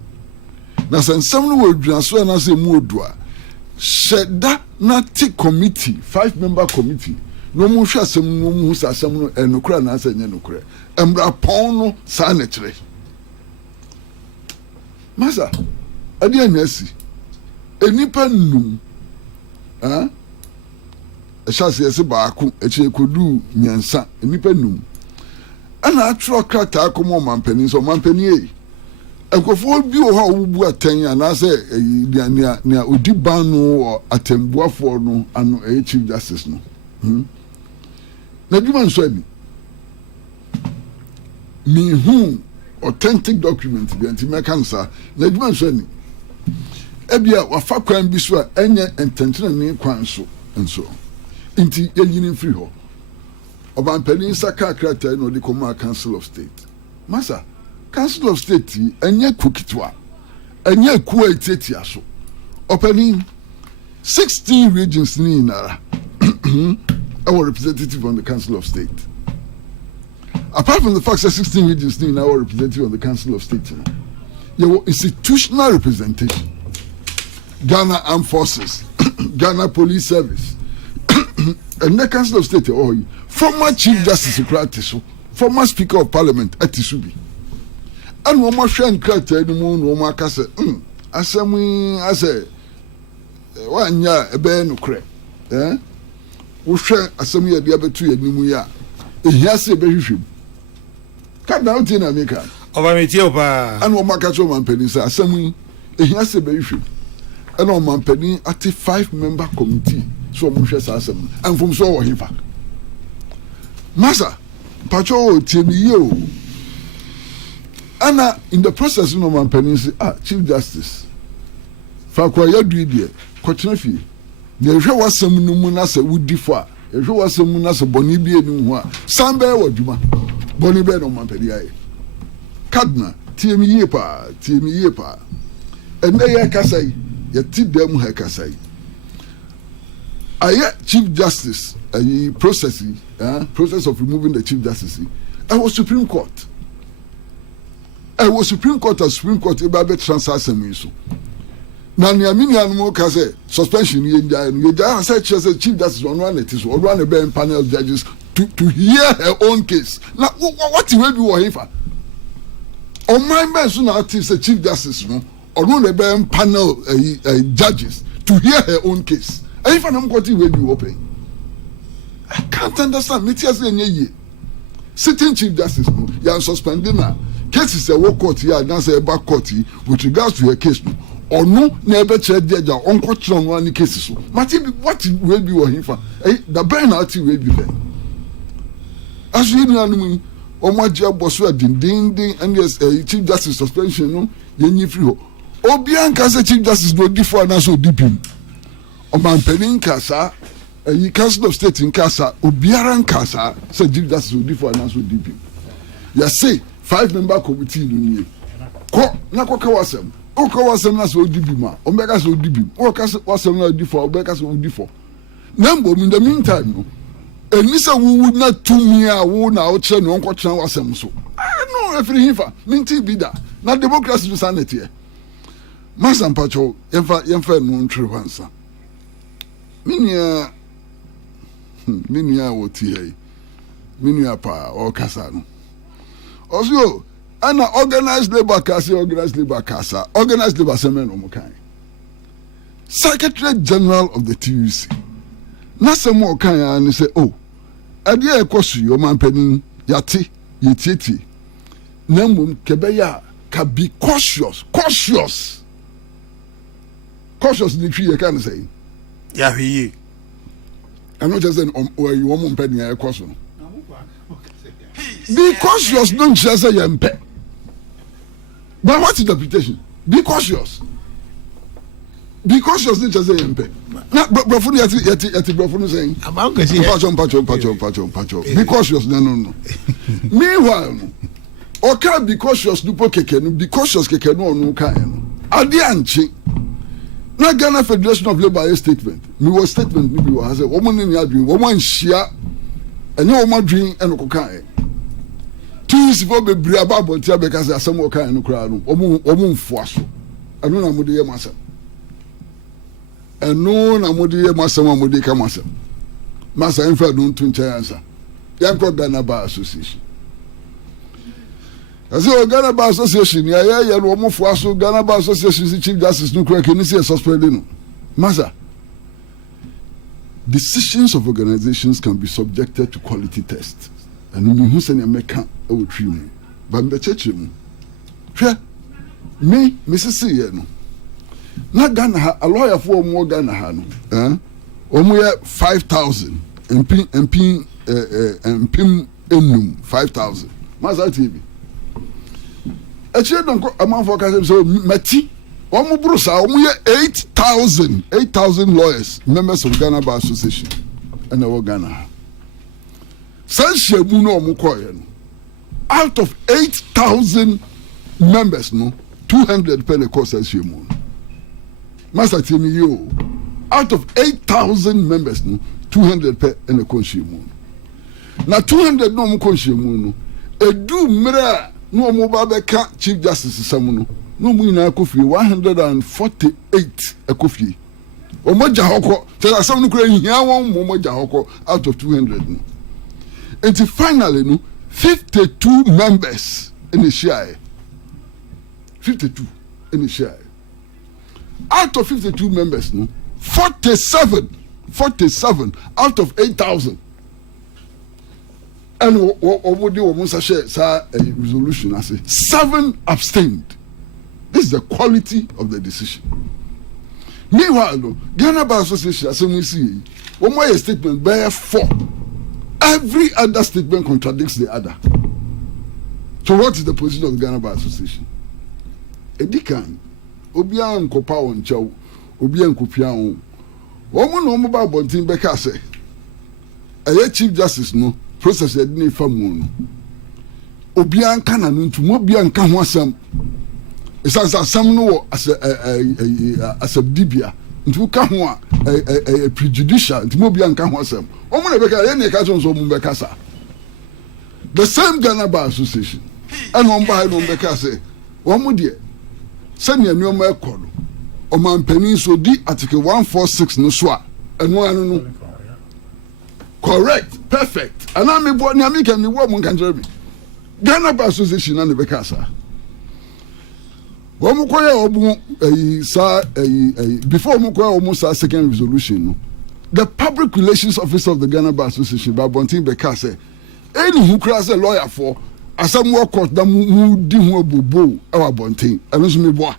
na sɛ nsɛm no wɔ ngyinaso anaasɛ emu odu a hyɛ da na te committee 5-member committee na wɔn hwɛ asɛm no wɔn hu sɛ asɛm no ɛnukura anaasɛ nyɛ nukura mbrapɔn no saa na kyerɛ masa adeɛ na asi enipa num ɛhyɛ ase yɛsɛ baako ɛkyɛ ekodu mmiɛnsa enipa num ɛna atwerɛ krataa kɔmɔ ɔmampanin sɛ ɔmampanin yi nkurɔfoɔ bi wɔ hɔ a wɔbu atɛn anaasɛ nea odi ban no wɔ atɛnbuafoɔ no ano ɛyɛ chief justice no n'adwuma nso ani mihu authentic document bi nti mɛka no saa n'adwuma nso ani ebia wafa kwan bi so a ɛnyɛ ntɛntɛnni kwan so nso nti yɛnyini mfiri hɔ ɔbampanin nsa kaa krataa na ɔde kɔmaa council of state masa council of state yi ɛnyɛ kokitiwa ɛnyɛ ekuo a etietia so ɔpanin 16 regions ni nyinara our representative on the council of state apart from the fact that 16 regions ni nyinara our representative on the council of state yɛwɔ institutional representation Ghana Armed Forces Ghana Police Service and the council of state former chief justice so former speaker of parliament atisubi and one more friend krataa no mu no ma ka sɛ asɛm asɛ wanya ebe no kre wo hwɛ asɛm yɛ de abetu yɛ nimu ya ehia sɛ ebe hwehwem ka na oti na meka oba metie oba and one ma ka so man pani sɛ asɛm ehia sɛ ebe hwehwem and one man pani at 5-member committee so mo hwɛ saa asɛm and from so wɔ hifa masa pacho tiemi o ana in the process no man pani say chief justice fa kwa ya du die kɔtena fie na hwɛ wasɛm no mu na sɛ wudi fo a hwɛ wasɛm mu na sɛ bɔne bi enu ho a san bɛ wɔ dwuma bɔne bɛ no man pani ayɛ kadna tiemi yie pa ɛnɛ yɛ kasa yi yɛti dɛm ha kasa yi ayɛ chief justice ayi process of removing the chief justice was Supreme Court Supreme Court eba be transfer assembly so na nea minia no ka say suspension ye nja say chief justice on one it is on one be panel judges to hear her own case na what we be wo hifa on my man so na active say chief justice no on the be panel judges to hear her own case if an amkoti we be open I can't understand me tia say nye sitting chief justice no ya suspending na cases a work court here na say back court with regards to her case no or no na ebe chere dia ja onko chere no any cases so mati what will be what him for the brain out will be there as you know no omagia boso dindindin and yes chief justice suspension no yenyi free ho obianka say chief justice no di for na so dipim omanpenin kasa yi council of state in kasa obiara nkasa say chief justice no di for na so dipim ya say 5-member committee no nie ko na ko ka wasem o ka wasem na so odi bi ma o be ka so odi bi o ka wasem na odi for o be ka so odi for na mbo in the meantime no enisa wu would not to me a wo na o che no nko chen wasem so no every hifa minti bi da na democracy to sanity Master Pacho yemfa no ntwe wansa minia woti hai minia pa o kasa no also ana organized labor kasa organized labor semen no kan Secretary General of the TUC na samo kan ya ni say oh ade e kosu yo man panin yate yetieti na mum kebeya ka be cautious the tree you can say yeah he I'm not just saying you want penny a caution be cautious don't just say you pay but what is the interpretation be cautious don't just say you pay na brofo yati brofo saying about go see pacho be cautious no meanwhile okay be cautious dupo keke no be cautious keke no kan no ade anchi na Ghana Federation of Labour statement me was statement me was say woman ni adwin woman hia enye woman adwin enoko kan tuis for be bria babo tia be ka say asem o kan no kra no omo mfo aso eno na mode ye masem amode ka masem masa enfa no ntu nche ansa yanko Ghana Bar Association as the Ghana Bar Association, yeah, no more for us. Ghana Bar Association, Chief Justice, no crack, and see suspended. Masa, decisions of organizations can be subjected to quality tests, and who send a mecha over tree. But the church, me, Mrs. C. Not Ghana, a lawyer for more Ghana, almost 5,000, and pin, 5,000. Masa TV. Actually, don't go among for so Mati. Omu Brusa, omu 8,000 lawyers, members of Ghana Bar Association, and our Ghana. Sanche Muno Mukoyen. Out of 8,000 members, no, 200 penny cost as you moon. Master Timmy, you out of 8,000 members, no, 200 per and a consume. Now 200 no consume, a do mirror. No mobile Chief Justice Samuno. No Muna Kofi 148 a coffee. O Moja Hoko, tell us some Ukraine here one Moja Hoko out of 200. And finally, no 52 members in the shire. 52 in the shire. Out of 52 members, no 47 out of 8,000. And resolution, I say 7 abstained. This is the quality of the decision. Meanwhile, Ghana Bar Association, as we see, one more statement bear 4. Every other statement contradicts the other. So, what is the position of the Ghana Bar Association? Edikan, Obian Kopa on Chow, Obian Kopian, woman about Bontin Becca say, a Chief Justice no. Process that didn't famu obian kana no ntu obian ka ho asam esasa asam no as a dibia ntu ka ho a prejudicial ntu obian ka ho asam omo na beka ye ne ka so mo beka sa the same Ghana Bar Association and on by no beka say omo de sanya nyoma ekodo o man panin so di article 146 no so a eno anu no correct perfect and I'm born near me can me woman can tell me Ghana Bar Association and the Becasa before Mukoya almost our second resolution the public relations officer of the Ghana Bar Association by Bontin Becasa any who cross a lawyer for as some more court that di hu bobo our Bontin and also me boy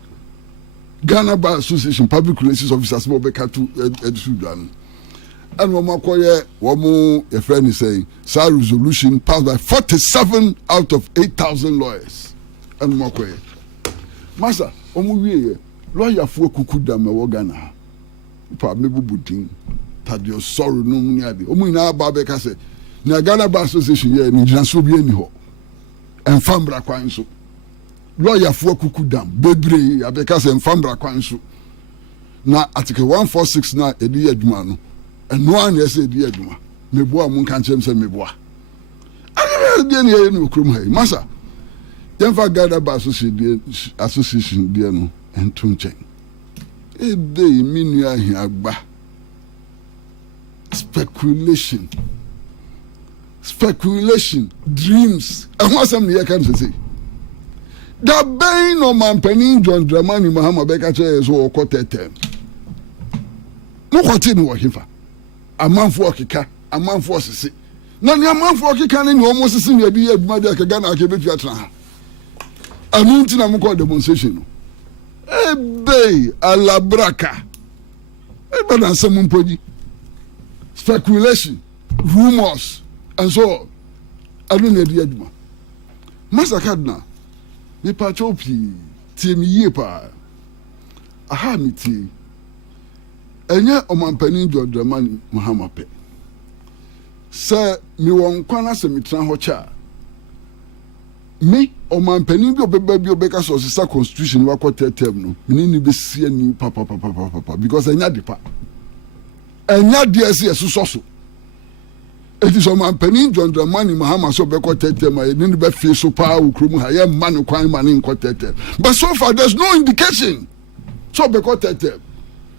Ghana Bar Association public relations officers Bobeka to Sudan. And one a friend is saying, SAR resolution passed by 47 out of 8,000 lawyers. And Mokoye. Master, lawyer for Kukudam, Wagana. Pamebu Butin, Tadio sorrow no money. Omina Babeka said, Ghana Bar Association, yeah, in Jansobi anyhow. and Fambra Kwanso. Lawyer for Kukudam, Bebre, Abekas and Fambra Kwanso. Now, Article 146 now, a dear Dumano, and one yes, a dear Duma. Meboa Munkanchem say Meboa. I didn't hear no Krumhay. Massa, Denver Gather by Association, dear no, and Tuncheng. A day, Minia Hiagba. Speculation, dreams. And what's something I can say? The Bain or man penny John Dramani Mahama Bekache is all quartet term. No continue working for a man for Kika, a man for Sissi. None a man for Kika and almost a senior be a mother Kagana Kebet. A mountain I'm called demonstration. A bay a la braca. A banana some podi. Speculation, rumors, and so on. I don't know the idea. Master Cardinal, me pachopi, TME pa. Aha mi ti. Enye omampani Dramani Mahama pe. Sir, mi won kwana se mi tran ho cha. Me omampani bi obeka so sisa constitution wa kwete term no. Me ni be sie ni papa because enya depa. Enya DSC so. It is on penny John Dramani Mahama so beko tete ma ni be fie so pa ukrum ha ye man kwan man in tete. But so far there's no indication. So beko tete.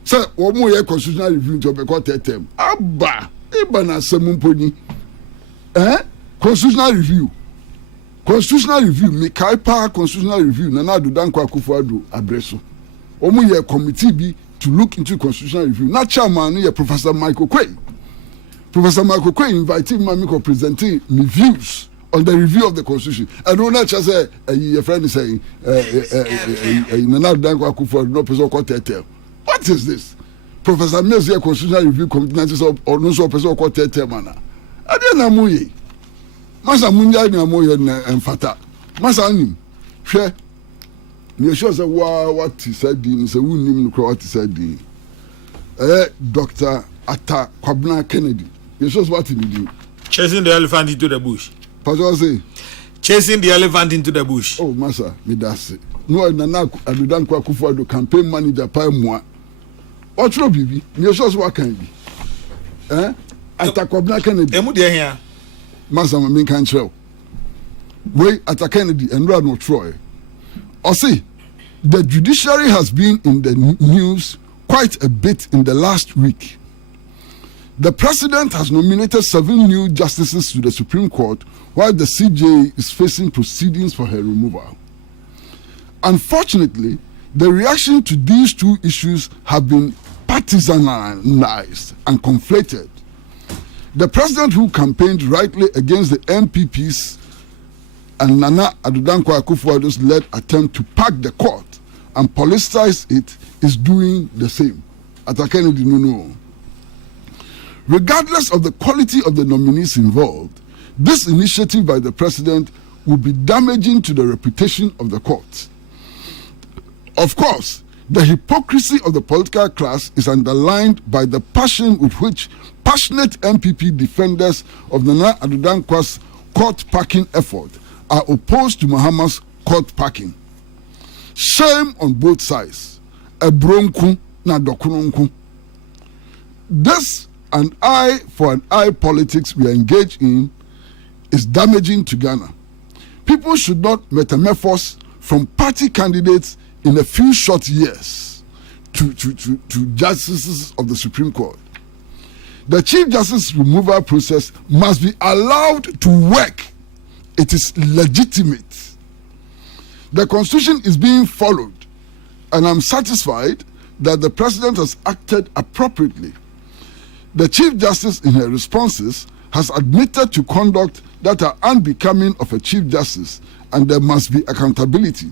Say omo ye constitutional review to beko tete. Abba iba na semumponi. Constitutional review. Constitutional review me kai pa constitutional review na na do danko akufo abreso. Omo ye committee bi to look into constitutional review. Not chairman, yeah, Professor Michael Quay. Professor Michael Quay invited me to present me views on the review of the constitution. I don't know just say your friend is saying what is this? Professor Mills here constitutional review committee or no so person called mana. I didn't know muye. Masa munya ni amoye and fata. Masa ni share. You sure say what he said in say we nim no what he said in Dr. Atta Kwabena Kennedy. You sure what he did? Chasing the elephant into the bush. Pastor say chasing the elephant into the bush. Oh massa, me that's it. No na adudan kwa Akufo-Addo campaign manager pa moi. Otro bibi, you sure what can be? Atta Kwabena Kennedy. Emu dey here. Massa me kan chero. We Atta Kennedy and Rod no Troy. Or see, the judiciary has been in the news quite a bit in the last week. The president has nominated 7 new justices to the Supreme Court while the CJ is facing proceedings for her removal. Unfortunately, the reaction to these two issues have been partisanized and conflated. The president, who campaigned rightly against the MPPs and Nana Adudankwa Akufo-Addo's led attempt to pack the court and politicize it, is doing the same. Atta Kennedy no. Regardless of the quality of the nominees involved, this initiative by the president will be damaging to the reputation of the court. Of course, the hypocrisy of the political class is underlined by the passion with which passionate MPP defenders of Nana Adudankwa's court packing effort are opposed to Mahama's court packing. Shame on both sides. Ebronku na dokunonku. This an eye for an eye politics we are engaged in is damaging to Ghana. People should not metamorphose from party candidates in a few short years to justices of the Supreme Court. The Chief Justice removal process must be allowed to work. It is legitimate. The Constitution is being followed, and I'm satisfied that the President has acted appropriately. The Chief Justice, in her responses, has admitted to conduct that are unbecoming of a Chief Justice, and there must be accountability.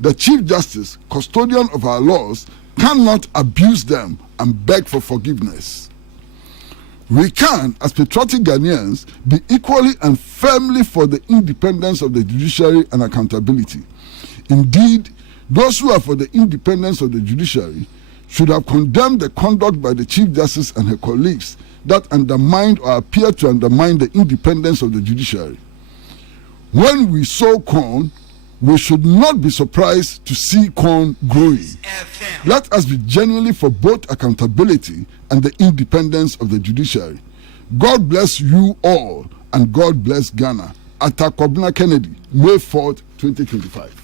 The Chief Justice, custodian of our laws, cannot abuse them and beg for forgiveness. We can, as patriotic Ghanaians, be equally and firmly for the independence of the judiciary and accountability. Indeed, those who are for the independence of the judiciary should have condemned the conduct by the Chief Justice and her colleagues that undermined or appeared to undermine the independence of the judiciary. When we sow corn, we should not be surprised to see corn growing. Let us be genuinely for both accountability and the independence of the judiciary. God bless you all, and God bless Ghana. Atakobna Kennedy, May 4th, 2025.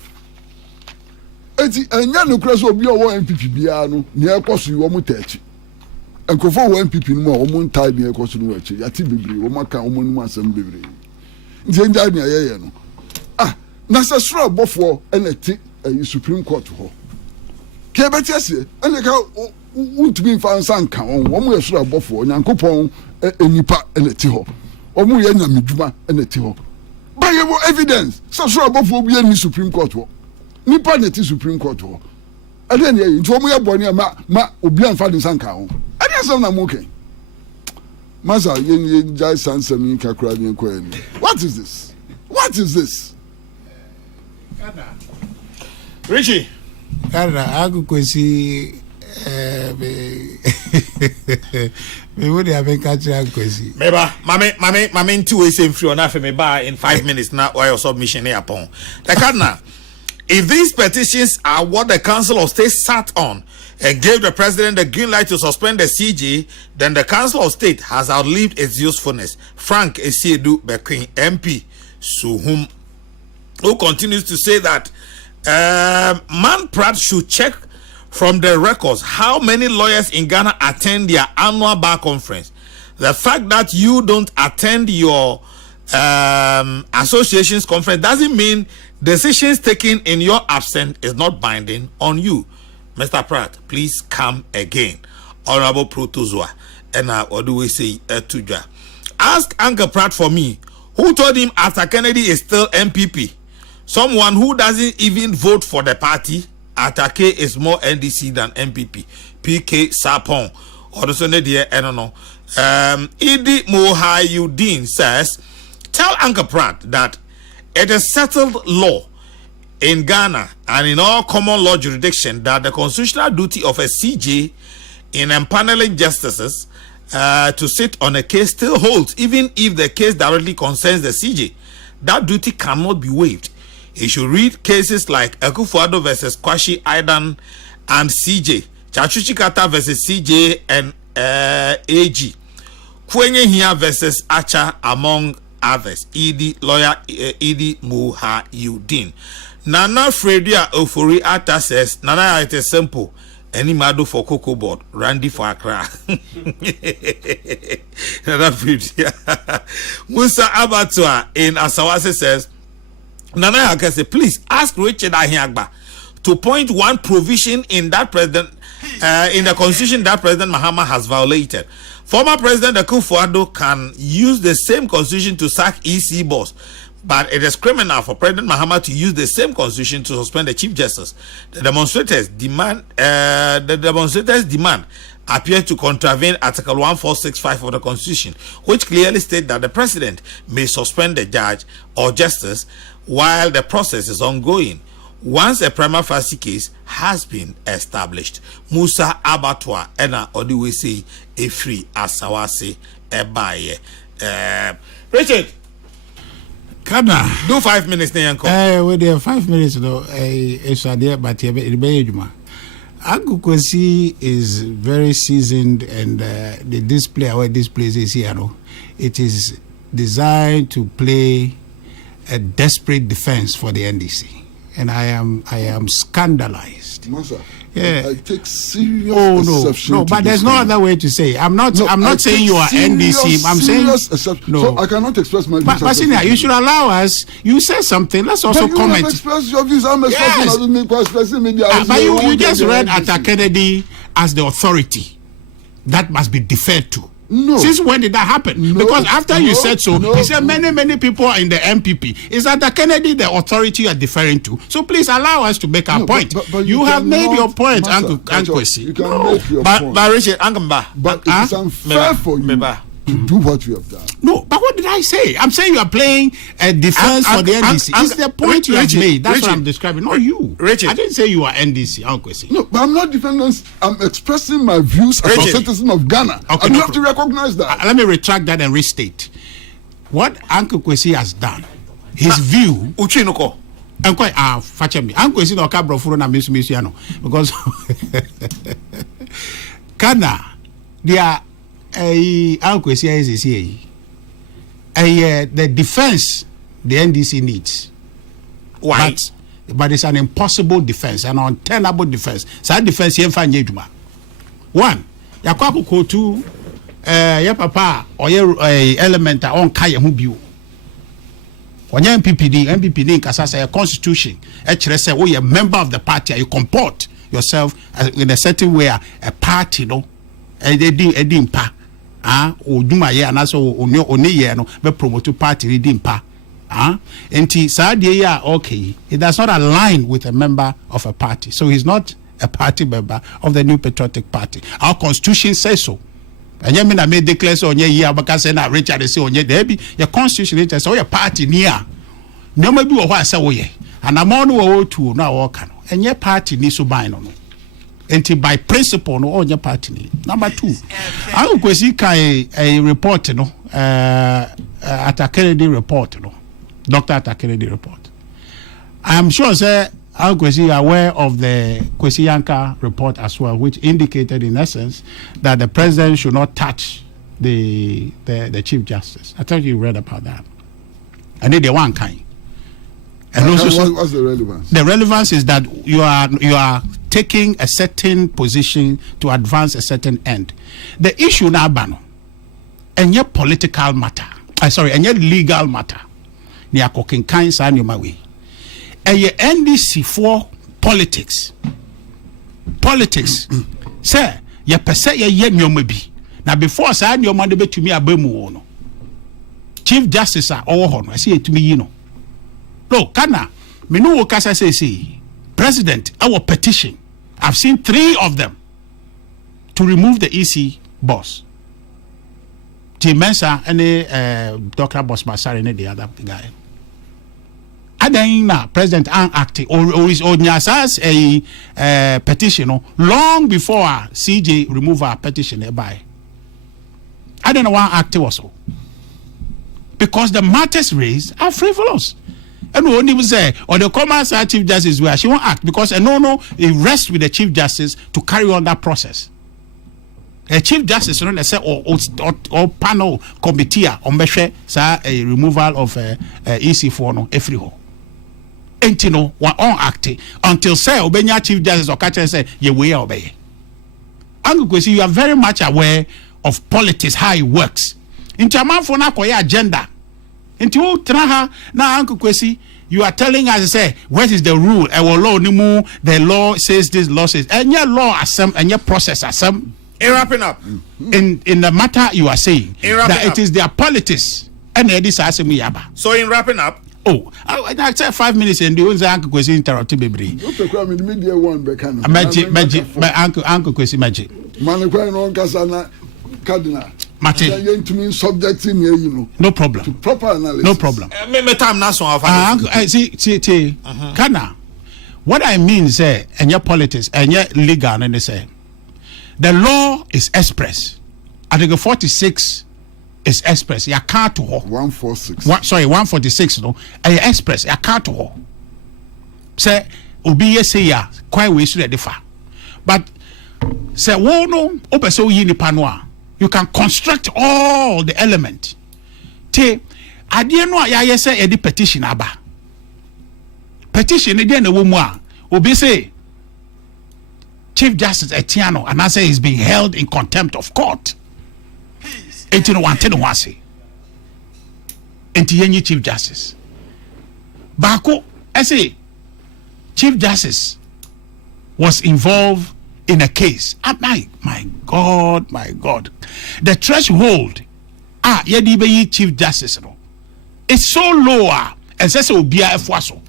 Eti enya no kra so obi owo MPP bia no ne ekoso yi omo tachi enkofo wo MPP no mo omo ntai ne ekoso no achi yati bebre wo maka omo no asem bebre nje nja ne ayeye no na se soro abofo ene ti Supreme Court ho ke beti ase ene ka untumi fa nsa nka wo mo ye soro abofo nyankopon enipa ene ti ho omo ye nyamedwuma ene ti ho ba ye wo evidence se soro abofo bi ni Supreme Court ho nipa na ti Supreme Court ho ade ne yi nti omo ye boni ma obi anfa de sanka ho ade asem na mo ken masa ye jai sansam yi kakra bi enko eni. What is this Richie Kana akukwesi me would have been catching akukwesi meba mame nti we say free on afa me ba in 5 minutes now while your submission here upon the Kana. If these petitions are what the Council of State sat on and gave the president the green light to suspend the CJ, then the Council of State has outlived its usefulness. Frank Esiedu Bekwin, MP, Suhum, who continues to say that Man Pratt should check from the records how many lawyers in Ghana attend their annual bar conference. The fact that you don't attend your association's conference doesn't mean decisions taken in your absence is not binding on you. Mr. Pratt, please come again. Honorable Protozoa, and what do we say to ask Uncle Pratt for me, who told him after Kennedy is still MPP. Someone who doesn't even vote for the party. Atake is more NDC than MPP. PK Sapon. Or the I don't know. Idi Mohayudin says, tell Uncle Pratt that it is settled law in Ghana and in all common law jurisdiction that the constitutional duty of a CJ in empaneling justices to sit on a case still holds, even if the case directly concerns the CJ. That duty cannot be waived. He should read cases like Akufo-Addo versus Kwashi Aidan and CJ, Chachuchi Kata versus CJ and AG, Kwenye Hia versus Acha, among others. Lawyer Idi Mohayudin. Nana Fredia Ofori Ata says, Nana, it is simple. Any mado for Cocoa Board, Randy for Accra. Nana Fredia. Musa Abatua in Asawase says, Nana Akase, please ask Richard Ahiagba to point one provision in that president in the constitution that President Mahama has violated. Former President Akufo-Addo can use the same constitution to sack EC boss, but it is criminal for President Mahama to use the same constitution to suspend the Chief Justice. The demonstrators demand appear to contravene Article 1465 of the Constitution, which clearly states that the President may suspend the judge or justice while the process is ongoing, once a prima facie case has been established. Musa Abatwa ena odiwesi efri asawase ebaye. Richard, Kana do 5 minutes na yanko. We there 5 minutes no there, but ejuma. Agukwesi is very seasoned, and the display where this place is here, no, it is designed to play a desperate defense for the NDC. And I am scandalized. Masa, yeah, I take serious exception. No, but there's no other way to say. I'm not saying you are NDC. I'm saying exception. No. So I cannot express my views. But Senior, you should allow us. You say something. Let's also comment. Have expressed your views. I'm expressing but you just read Atta Kennedy as the authority that must be deferred to. No. Since when did that happen? No. Because after you said so, you said many people are in the MPP. Is that the Kennedy the authority you are deferring to? So please allow us to make our point. But you have made your point, Uncle Kwesi. You can make your point. But Richard, but it is unfair for you to do what you have done. No, but what did I say? I'm saying you are playing a defense for the NDC. It's the point you have made. That's what I'm describing. Not you. Richard. I didn't say you are NDC, Uncle Kwesi. No, but I'm not defending. I'm expressing my views as a citizen of Ghana. Okay, and you have to recognize that. Let me retract that and restate. What Uncle Kwesi has done his view. Uchinoko. I'm quite fetch me. I'm going to see no cabro for na miss because Kana dia uncle say the defense the NDC needs. Why? But it's an impossible defense, an untenable defense. So defense yen fa nyeduma. One, yakwa ko two ya papa or your element on kai hu bio. Onye MPPD nkasa say a constitution say we a member of the party, you comport yourself in a certain way a party no edi mpa oduma ye anaso oni ye no be promote party edi mpa enti saadie ya okay, it does not align with a member of a party, so he's not a party member of the New Patriotic Party. Our constitution says so. And you mean I made declare so on ye because say na Richard say on ye there be your constitution it say your party near no maybe what say we and I'm on wo to no work no and your party ni so buy no enti by principle no on your party ni. Number 2, I go kwesi kai a report no Atakere report no Dr. Atakere report. I am sure say I was aware of the Kwesi Yanka report as well, which indicated in essence that the president should not touch the Chief Justice. I thought you read about that. And then the one kind. And also, what's the relevance? The relevance is that you are taking a certain position to advance a certain end. The issue now, Bano, and your political matter. And your legal matter. Ni akokin kind sa nyoma we. A NDC for politics say ye pese ye nyoma bi na before sa nyoma de betumi abamu no Chief Justice owo no say etumi yi no kana me no kasa say president our petition, I've seen 3 of them to remove the EC boss Tim Mensa and Dr. Boss Masari and the other guy. Adena president acting or is Nyasas a petition long before CJ remove our petition by. I don't know why acting also. Because the matters raised are frivolous. And we only say or the Commerce Chief Justice where she won't act because it rests with the Chief Justice to carry on that process. A Chief Justice, they say, or panel committee on a removal of EC4 no every hole. Ain't no one on acting until say Obenya Chief Justice or catcher say ye way obey. Uncle you are very much aware of politics, how it works. Into a man for na koya agenda. Into traha na Uncle Kwesi, you are telling us say what is the rule? Law the law says this, law says and your law assem and your process assem. In wrapping up, in the matter you are saying that it is their politics and this assembly yaba. So in wrapping up. Oh, I said 5 minutes and the uncle Kwesi interrupted me. Media one Uncle Kwesi magic. Manakwa no kasana cardinal. Martin, subject in here, you know. No problem. To proper analysis. No problem. Me time now so see Kana. What I mean is and your politics and your legal and they say the law is express. Article 46 is express. You can't to 146. 146 no. And express. You can't to her. Say obi say ya quite we should differ. But say no open so yini panwa. You can construct all the element. Te adie no ya say e petition aba. Petition e dey na wo mu a obi say Chief Justice Etiano and I say he's being held in contempt of court. 1801 say. Enti Chief Justice. Bako I say Chief Justice was involved in a case. My God. The threshold yedi Chief Justice no. It's so lower and says obia efwaso.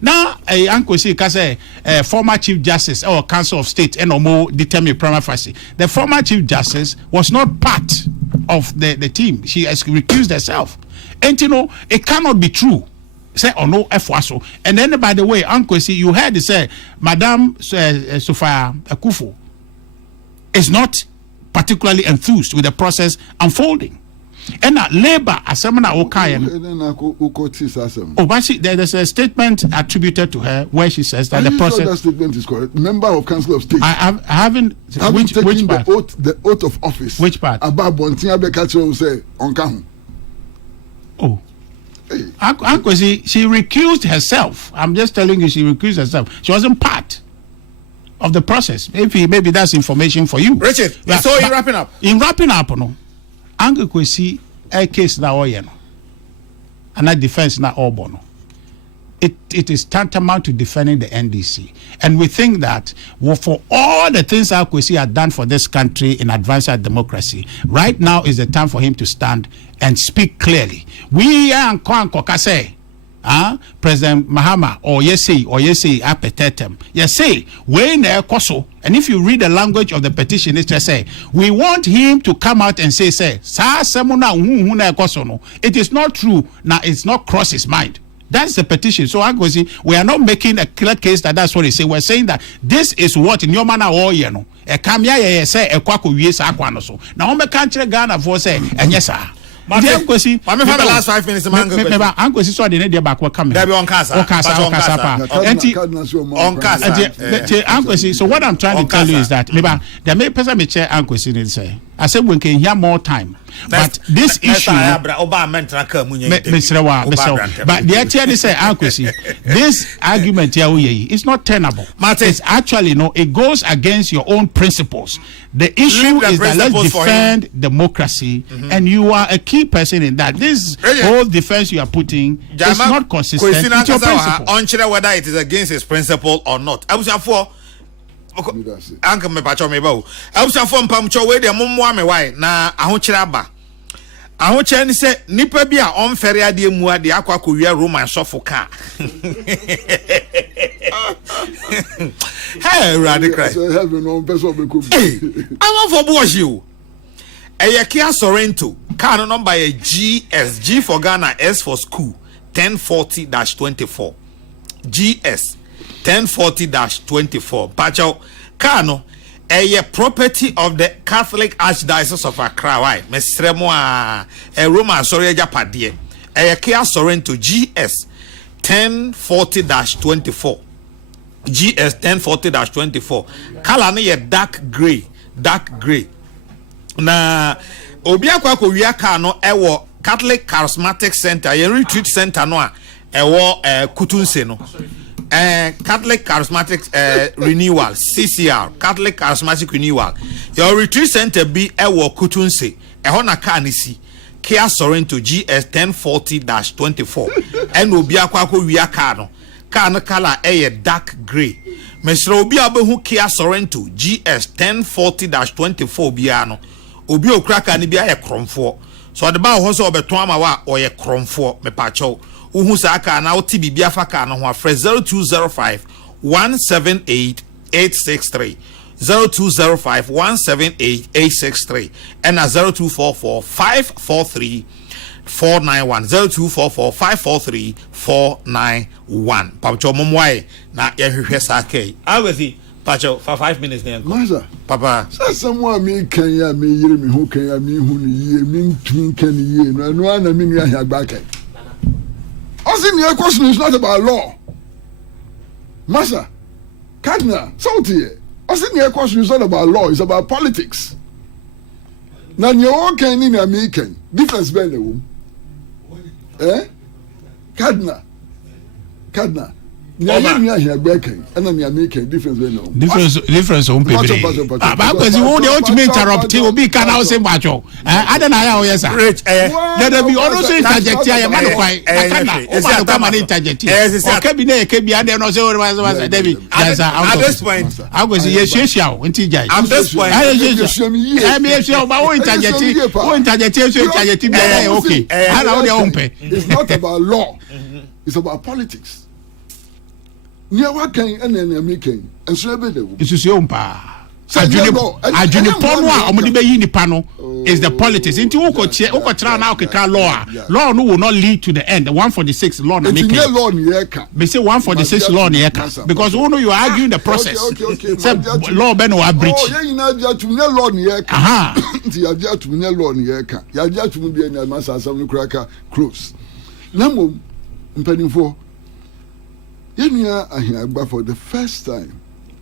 Now, Uncle say former Chief Justice or Council of State and determine prima facie. The former Chief Justice was not part of the team. She has recused herself. And it cannot be true. Say or no FWASO. And then by the way, Uncle say you heard say Madame Sophia Akufo is not particularly enthused with the process unfolding. And labor assemble okay. Oh, but there's a statement attributed to her where she says that the process. That statement is correct. Member of Council of State. I haven't which part? The oath of office. Which part? About Bontia Bekacho say on Kahu. Oh. Uncle, she recused herself. I'm just telling you, she recused herself. She wasn't part of the process. Maybe that's information for you. Richard, so in wrapping up. In wrapping up, no. Uncle Kwesi a case na oyeno. And that defense na obono. It is tantamount to defending the NDC. And we think that for all the things Al Kwesi had done for this country in advancing our democracy, right now is the time for him to stand and speak clearly. We are Kokase, President Mahama, or yesi, apetetem. Yesi, when koso. And if you read the language of the petition, it just say, we want him to come out and say, sa semuna koso no. It is not true. Now it's not cross his mind. That's the petition. So we are not making a clear case that's what they say. We're saying that this is what in your manner or you know. A kamya say a kwako yes aquano so. Now me country Ghana for say and yes sir. I'm have the last 5 minutes. Uncle is so the need back coming. There be on casa. Uncle, so what I'm trying to tell you is that maybe there may person me chair Uncle say. I said we can hear more time. But this issue, but the idea say Uncle, this argument here is not tenable. It's actually it goes against your own principles. The issue is that let's defend democracy, and you are a key person in that. This whole defense you are putting is not consistent with your principle. Unsure whether it is against his principle or not. I was for Uncle me pacho me ba. I was for mpamcho we de momwa me why na ahokyere aba. Ahokyere ni se nipa bi a onfere ade mu ade akwa kowia Roman sofo ka. Hey, radical. I'm for Boju. Kia Sorrento. Car number GS. G for Ghana, S for school. 1040-24. GS 1040-24. Pacho. Kano. A property of the Catholic Archdiocese of Accra. Why? Mesremoa. A Roman sorry Japadie. Kia Sorrento. GS 1040-24. GS 1040-24. Color na dark gray. Na obi akwa ko wi aka no ewo Catholic Charismatic Center, ye retreat center no a ewo Kutunse no. Catholic Charismatic Renewal CCR, Catholic Charismatic Renewal. Your retreat center be ewo Kutunse. Eho na ka ni si. Kia Sorrento GS 1040-24. En obi akwa ko wi aka no. Car color dark gray. Mr. Obi abehu Kia Sorrento GS 1040-24 biano. Obi okraka ni bia ye kromfo. So the ba ho so obeton ama wa oye kromfo me pacho. Uhu sa aka na oti bibia fa ka no ho afre 0205 178 863. 0205 178 863 and 0244 543 491 0244 543 491. Pacho momwai na yehwehwe sake. Awezi Pacho for 5 minutes then. Maza. Papa. So someone me can ya me yiri me who can ya me who ni ye me twin can ye no na me nua here back. Asking your question is not about law. Maza. Cardinal, salty. Asking your question is not about law, it's about politics. Now you all can in American difference between the woman. Cardinal. Here breaking and I'm making difference difference on people. Because you want to interrupt you be can now say macho. I don't know how yes rich there be also interject here man quite I come and interject here cabinet can be there no say David yes at this point I go say yes until judge at this point I me say about interject okay it's not about law, it's about politics. Near what can and making and so it's your pa. Ajuniponwa omudibe yi nipa no is the politics. Into uko try now ka law. Law no will not lead to the end. The 146 law na make. Law ni eka. Me say 146 law ni eka because you know you are arguing the process. Okay. Say law be no breach. Oh, yeah, you know to law ni eka. nti yagye atum ne law ne yɛka yagye atum bi ne masa asam no kraka close na mom mpanimfo yɛnua ahiagba for the first time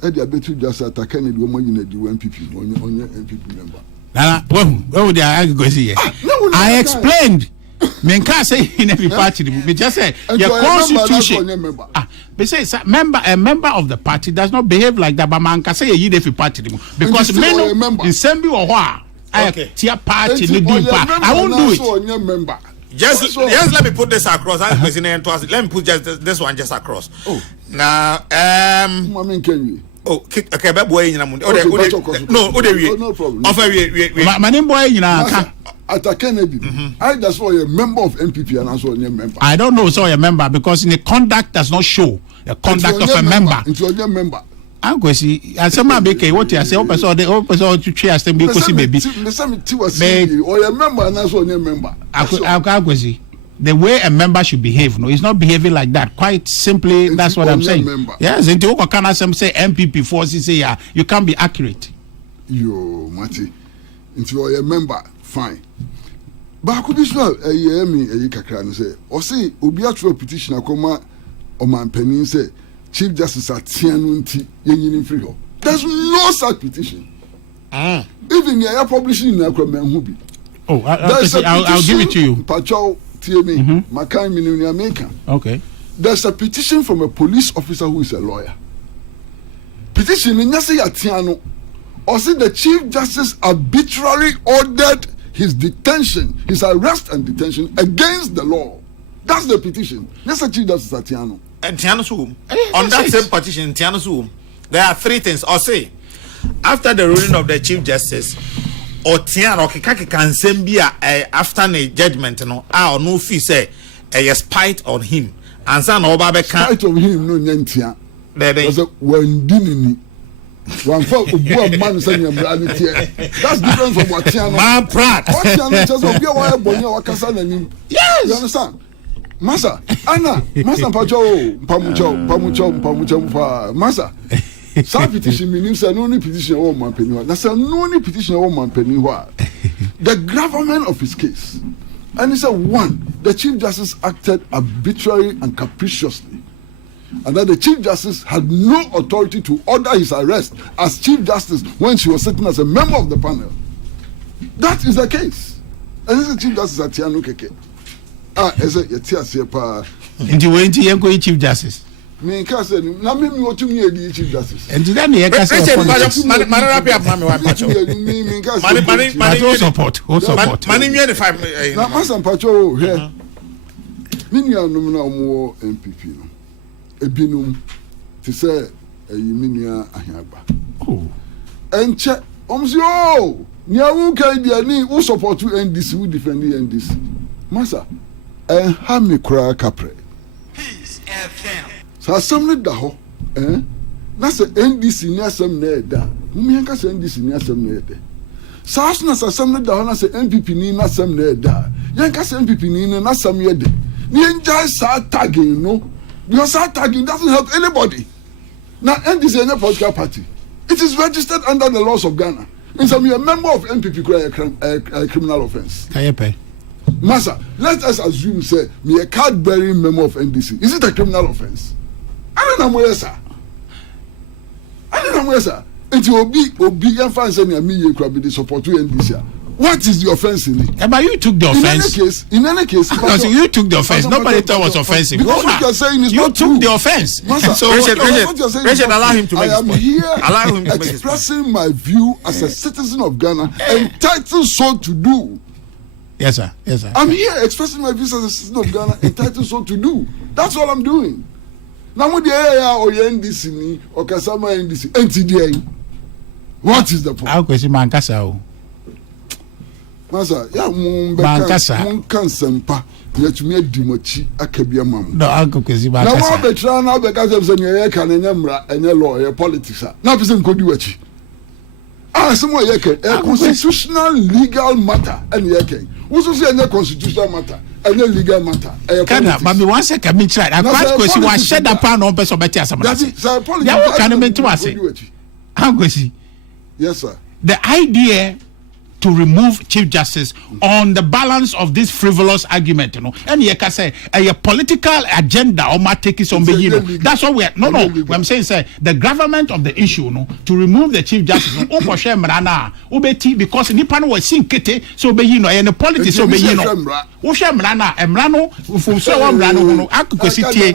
ɛde abetu just ataka ne de wɔn nyina di MPP onye MPP member na wo dey I go see I explained men can say in every party we just say your constitution they say a member of the party does not behave like that, but man can say you every party because men in Sembi or what tia party no do I won't do it. Just let me put this across. Let me put just this one just across. Now okay, but boy, no problem. My name boy, at a Kennedy, I just saw a member of MPP and also a member. I don't know, so a member because in the conduct does not show the conduct of a member. Into a member. I'm going to see. As some make what you say, open so the open so to chair them because baby. Or a member and also a member. I'm going to see. The way a member should behave, no, he's not behaving like that. Quite simply, that's what I'm saying. Member. Yes, into Okana some say MPP forces say yeah, you can't be accurate. Yo, Mati, into a member, fine. But I could be sure a kakran say, or say, Ubia through a petition akoma or man penny say, Chief Justice at Tianunti, Yen free. There's no such petition. Even you are publishing in Akroman Hubi. Oh, I'll give it to you. Pacho. Okay. There's a petition from a police officer who is a lawyer. Petition in Yasi Atiano, or say the Chief Justice arbitrarily ordered his detention, his arrest and detention against the law. That's the petition. That's the Chief Justice Atiano. And Tiano's room. On that same petition, Tiano's room, there are three things. Or say, after the ruling of the Chief Justice, or Tiano can send be after the judgment, no fee say a spite on him. And son of spite of him, no Nentia. There's a one dinny. One for one man saying reality. That's different from what Tiano. Man, Pratt. What Tiano says of your wife, Bonio, Casan, and him. Yes, you understand? Massa, Anna, Massa Pacho, Pamucho, Massa. Some petition means an only petition of one penny. That's an only petition of one penny. The gravamen of his case. And he said, one, the Chief Justice acted arbitrarily and capriciously. And that the Chief Justice had no authority to order his arrest as Chief Justice when she was sitting as a member of the panel. That is the case. And this is Chief Justice Atiano Keke. Is it Yatia Sepa? Into when you Chief Justice? Me kase na me what you need the Chief Justice. And then you kase money support. Money me the 5 na Masan Pacho here. Me nua no na omo MPP no. Ebinum ti say me nua Ahiagba. Oh. Enche omsi o ni awu kan dia ni who support you NDC who defend the NDC. Masa ha me kura kapre. Peace FM. So assembly da ho na se NDC ni asem na eda mumi yanka se NDC ni asem na eda sa asna assembly da ho na se MPP ni na asem na eda yanka se MPP ni na asem yede ni enjoy sa tagging no because sa tagging doesn't help anybody. Now NDC is a political party. It is registered under the laws of Ghana. And so me a member of MPP a criminal offense. Massa, let us assume say me a card bearing member of NDC. Is it a criminal offense? I don't know where, sir. It will be and find saying me you could be the support to NDC. What is the offense in it? Yeah, but you took the offense. In any case, you took the offense. Nobody thought it was offensive. Because what you're saying is you not took true. The offense. So Richard, allow him to make his point. I am here allow him to expressing my view as a citizen of Ghana, entitled so to do. Yes, sir. I'm here expressing my views as a citizen of Ghana, entitled so to do. That's all I'm doing. Now, what the area or NDC or Kasama NDC, NTDA, what is the point? I'll question Mankasa. Masa, ya Munkansampa, yet me Dimochi, Akabia Mam. No, Uncle Kizzy. Now, I'll be trying now because of the Yakan and Yamra and your lawyer, politics. Now, person could do it. Somewhere Yakan, a constitutional legal matter, and Yakan. Also, say a constitutional matter. And a legal matter. Can but me one second, me try. I quite question was shed upon on person better as a matter. Yeah, can I mean to us? I'm going to see. Yes, sir. The idea to remove Chief Justice on the balance of this frivolous argument, you know. And you can say a political agenda or take it on the that's what we are. No, what I'm saying is the government of the issue, no, to remove the Chief Justice. Because Nipan was seen kete, so be you know, and the politics so be you know. Mrano, from so Mrano, no, I could see Richard,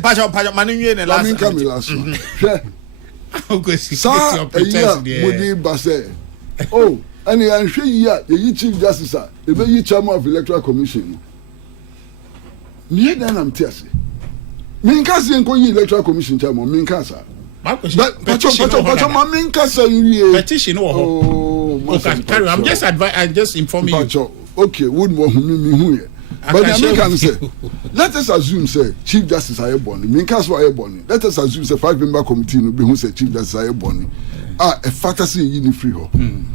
Pajo, Manu, and last one. Sir, Mudi Basse. Oh, and I'm sure the Chief Justice, the very chairman of Electoral Commission. Near than I'm testing. Minkasi and Koyi Electoral Commission chairman, Minkasa. Petition. Oh, I'm just informing you. Okay, wouldn't want me. But the American say, let us assume, say, Chief Justice Ayeboni, Minkaswa Ayeboni. Let us assume, say, 5-member committee no be who say Chief Justice Ayeboni. A fantasy in free ho. And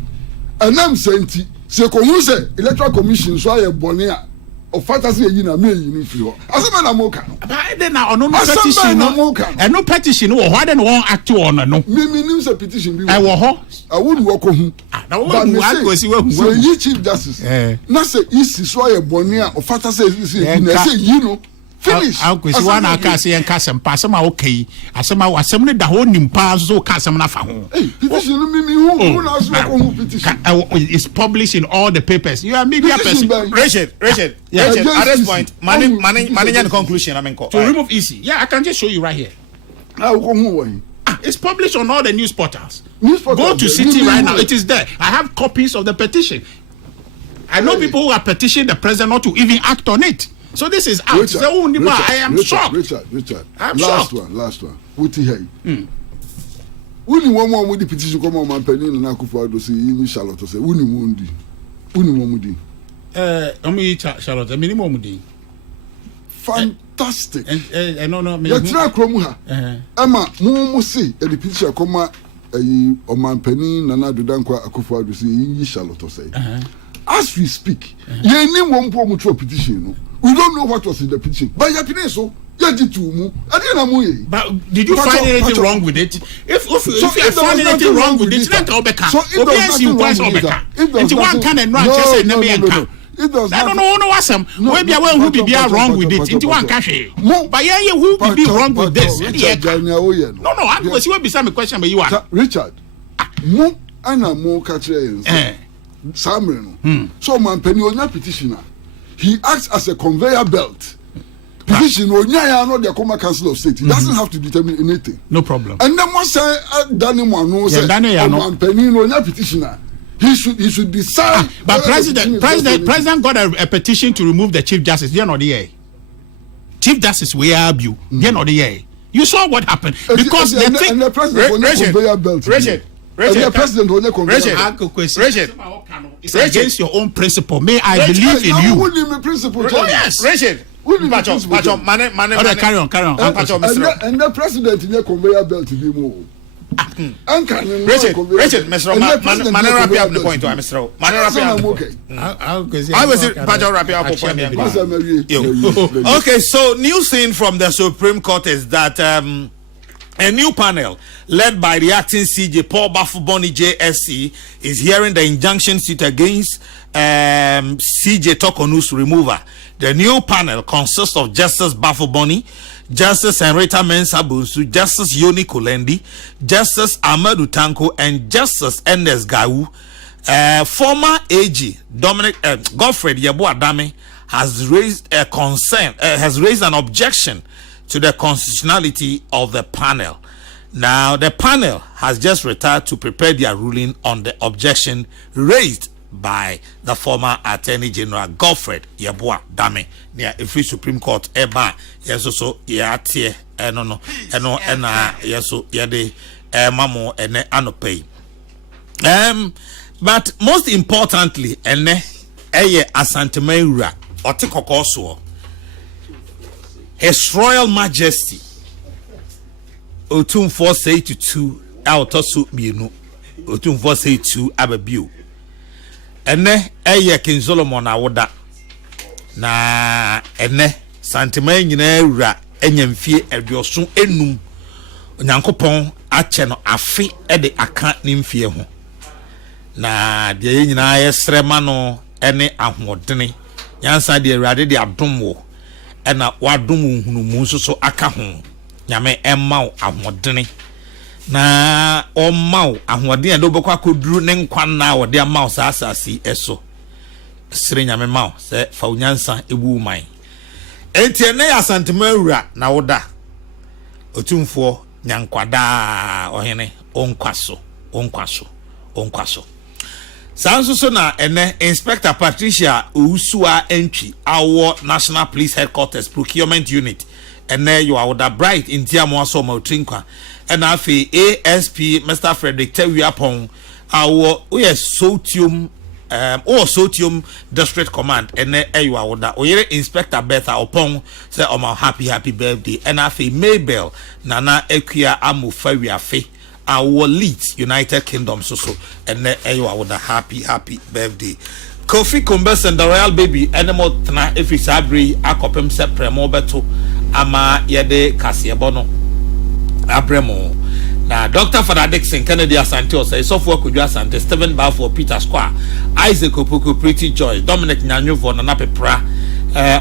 I'm saying, say, say, Electoral Commission so Ayeboni or fantasy in a million free ho. As a man, I'm okay. Then now, no petition, and no petition, or why don't one act on no? Me news a petition. I wouldn't walk on. But me say, ye Chief Justice. Not say, is so Ayeboni or fantasy you know. Finish. I'll go see one I can say and Cassam pass them okay. As some assembly the whole Nimpa so Cassam Nafa. Petition me who petition. It's published in all the papers. You are media person. Richard. At this point, money and conclusion. I mean, to remove easy. Yeah, I can just show you right here. It's published on all the news portals. Go to City right now. It is there. I have copies of the petition. I know people who have petitioned the president not to even act on it. So this is out. Richard, I am shocked. Richard. I'm last shocked. one. What you hear? Uni one more with the petition come on man penny and Akufo-Addo say you Charlotte say uni mudi. Charlotte, minimum mudi. Fantastic. No. You try kromu ha. Emma, mo say the petition come o man penny Nana Dankwa Akufo-Addo say you Charlotte say. As we speak, you need one more petition. We don't know what was in the petition. But you did so. But did you find anything wrong with it? If you find anything wrong with it, then go back. So it does nothing wrong with it. It does I don't know what's some. Maybe I will be wrong with it. Into one cafe. But yeah, you will be wrong with this. No, I'm going to be some question, but you are Richard. Mo ana mo catcher. Samreno. So man penny on petitioner. He acts as a conveyor belt. Petition Onyaya not the Coma Council of State. He doesn't have to determine anything. No problem. And then once Danny Mano said man penny on petitioner. He should decide. But President got a petition to remove the Chief Justice. You're not the Chief Justice we have you. You're not the You saw what happened because the president Richard. The president will not Richard, it's against your own principle. May I believe in you? Oh yes, Richard. Carry on. And the president in the conveyor belt to be more. Richard, Mr. Man, wrap up the point. Mr. Man, I was wrap up. Okay, so news thing from the Supreme Court is that a new panel led by the acting CJ Paul Bafuboni JSC is hearing the injunction suit against CJ Tokonu's remover. The new panel consists of Justice Bafuboni, Justice Henrietta Mensah Bonsu, Justice Yoni Kulendi, Justice Amadou Tanko, and Justice Endes Gawu. Former AG Godfred Yeboah-Dame has raised a concern, has raised an objection to the constitutionality of the panel. Now, the panel has just retired to prepare their ruling on the objection raised by the former Attorney General Godfred Yeboah-Dame. Near a free Supreme Court, yes, so yes, mamo anopay. But most importantly, Asantemeura Otekokoso, His Royal Majesty Otum 482 out of Subino Otum 482 Ababu. King Solomon awoda na Santima nyina enyamfie aduoso enum Onyankopon ache no afe de aka ne mfie ho na de ye nyina ye srema no ene ahodene nyansa de awurade de adom wo ena wadom hunumu so aka ho nyame emma wo ahodene na omma wo ahodene de obekwa koduru ne nkwa na wo de amma wo saasasi eso sire nyame ma wo se fa nyansa ebu man enti ne ya santema wura na woda otumfo nyankwada ohene onkwaso sanso na ene Inspector Patricia Owusua entry our National Police Headquarters Procurement Unit ene you are the bright in Tiamo so Trinkwa and afi ASP Mr. Frederick Tewiapon our Sotium Sotium District Command ene you are the oyere Inspector Betha Opon say happy birthday and afi Mabel Nana Ekia Amufawi fe our Leeds United Kingdom so and I would a happy birthday. Kofi Kumbes and the Royal Baby animal tana if it's abri akopem se premo beto ama yede kasiebono abremo na Dr. Father Dixon Kennedy Asante say so for Kuju Asante Stephen Balfour Peter Square Isaac Opoku Pretty Joy Dominic Nyanyuvo na pepra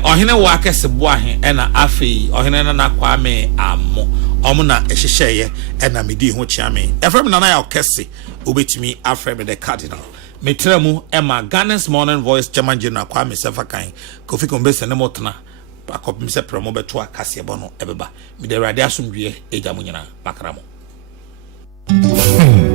ohene wa kese boahe ena afei ohene na kwame amo omuna ehyehyeye ena medi ho chiame efrem na ya kese obetimi afrem the cardinal metremu ema Ghana's Morning Voice chairman general kwame sefakan Kofi Kombese ne motna akopim se premo beto akase bono ebeba me de rade asomdwe ejamu nyina makramo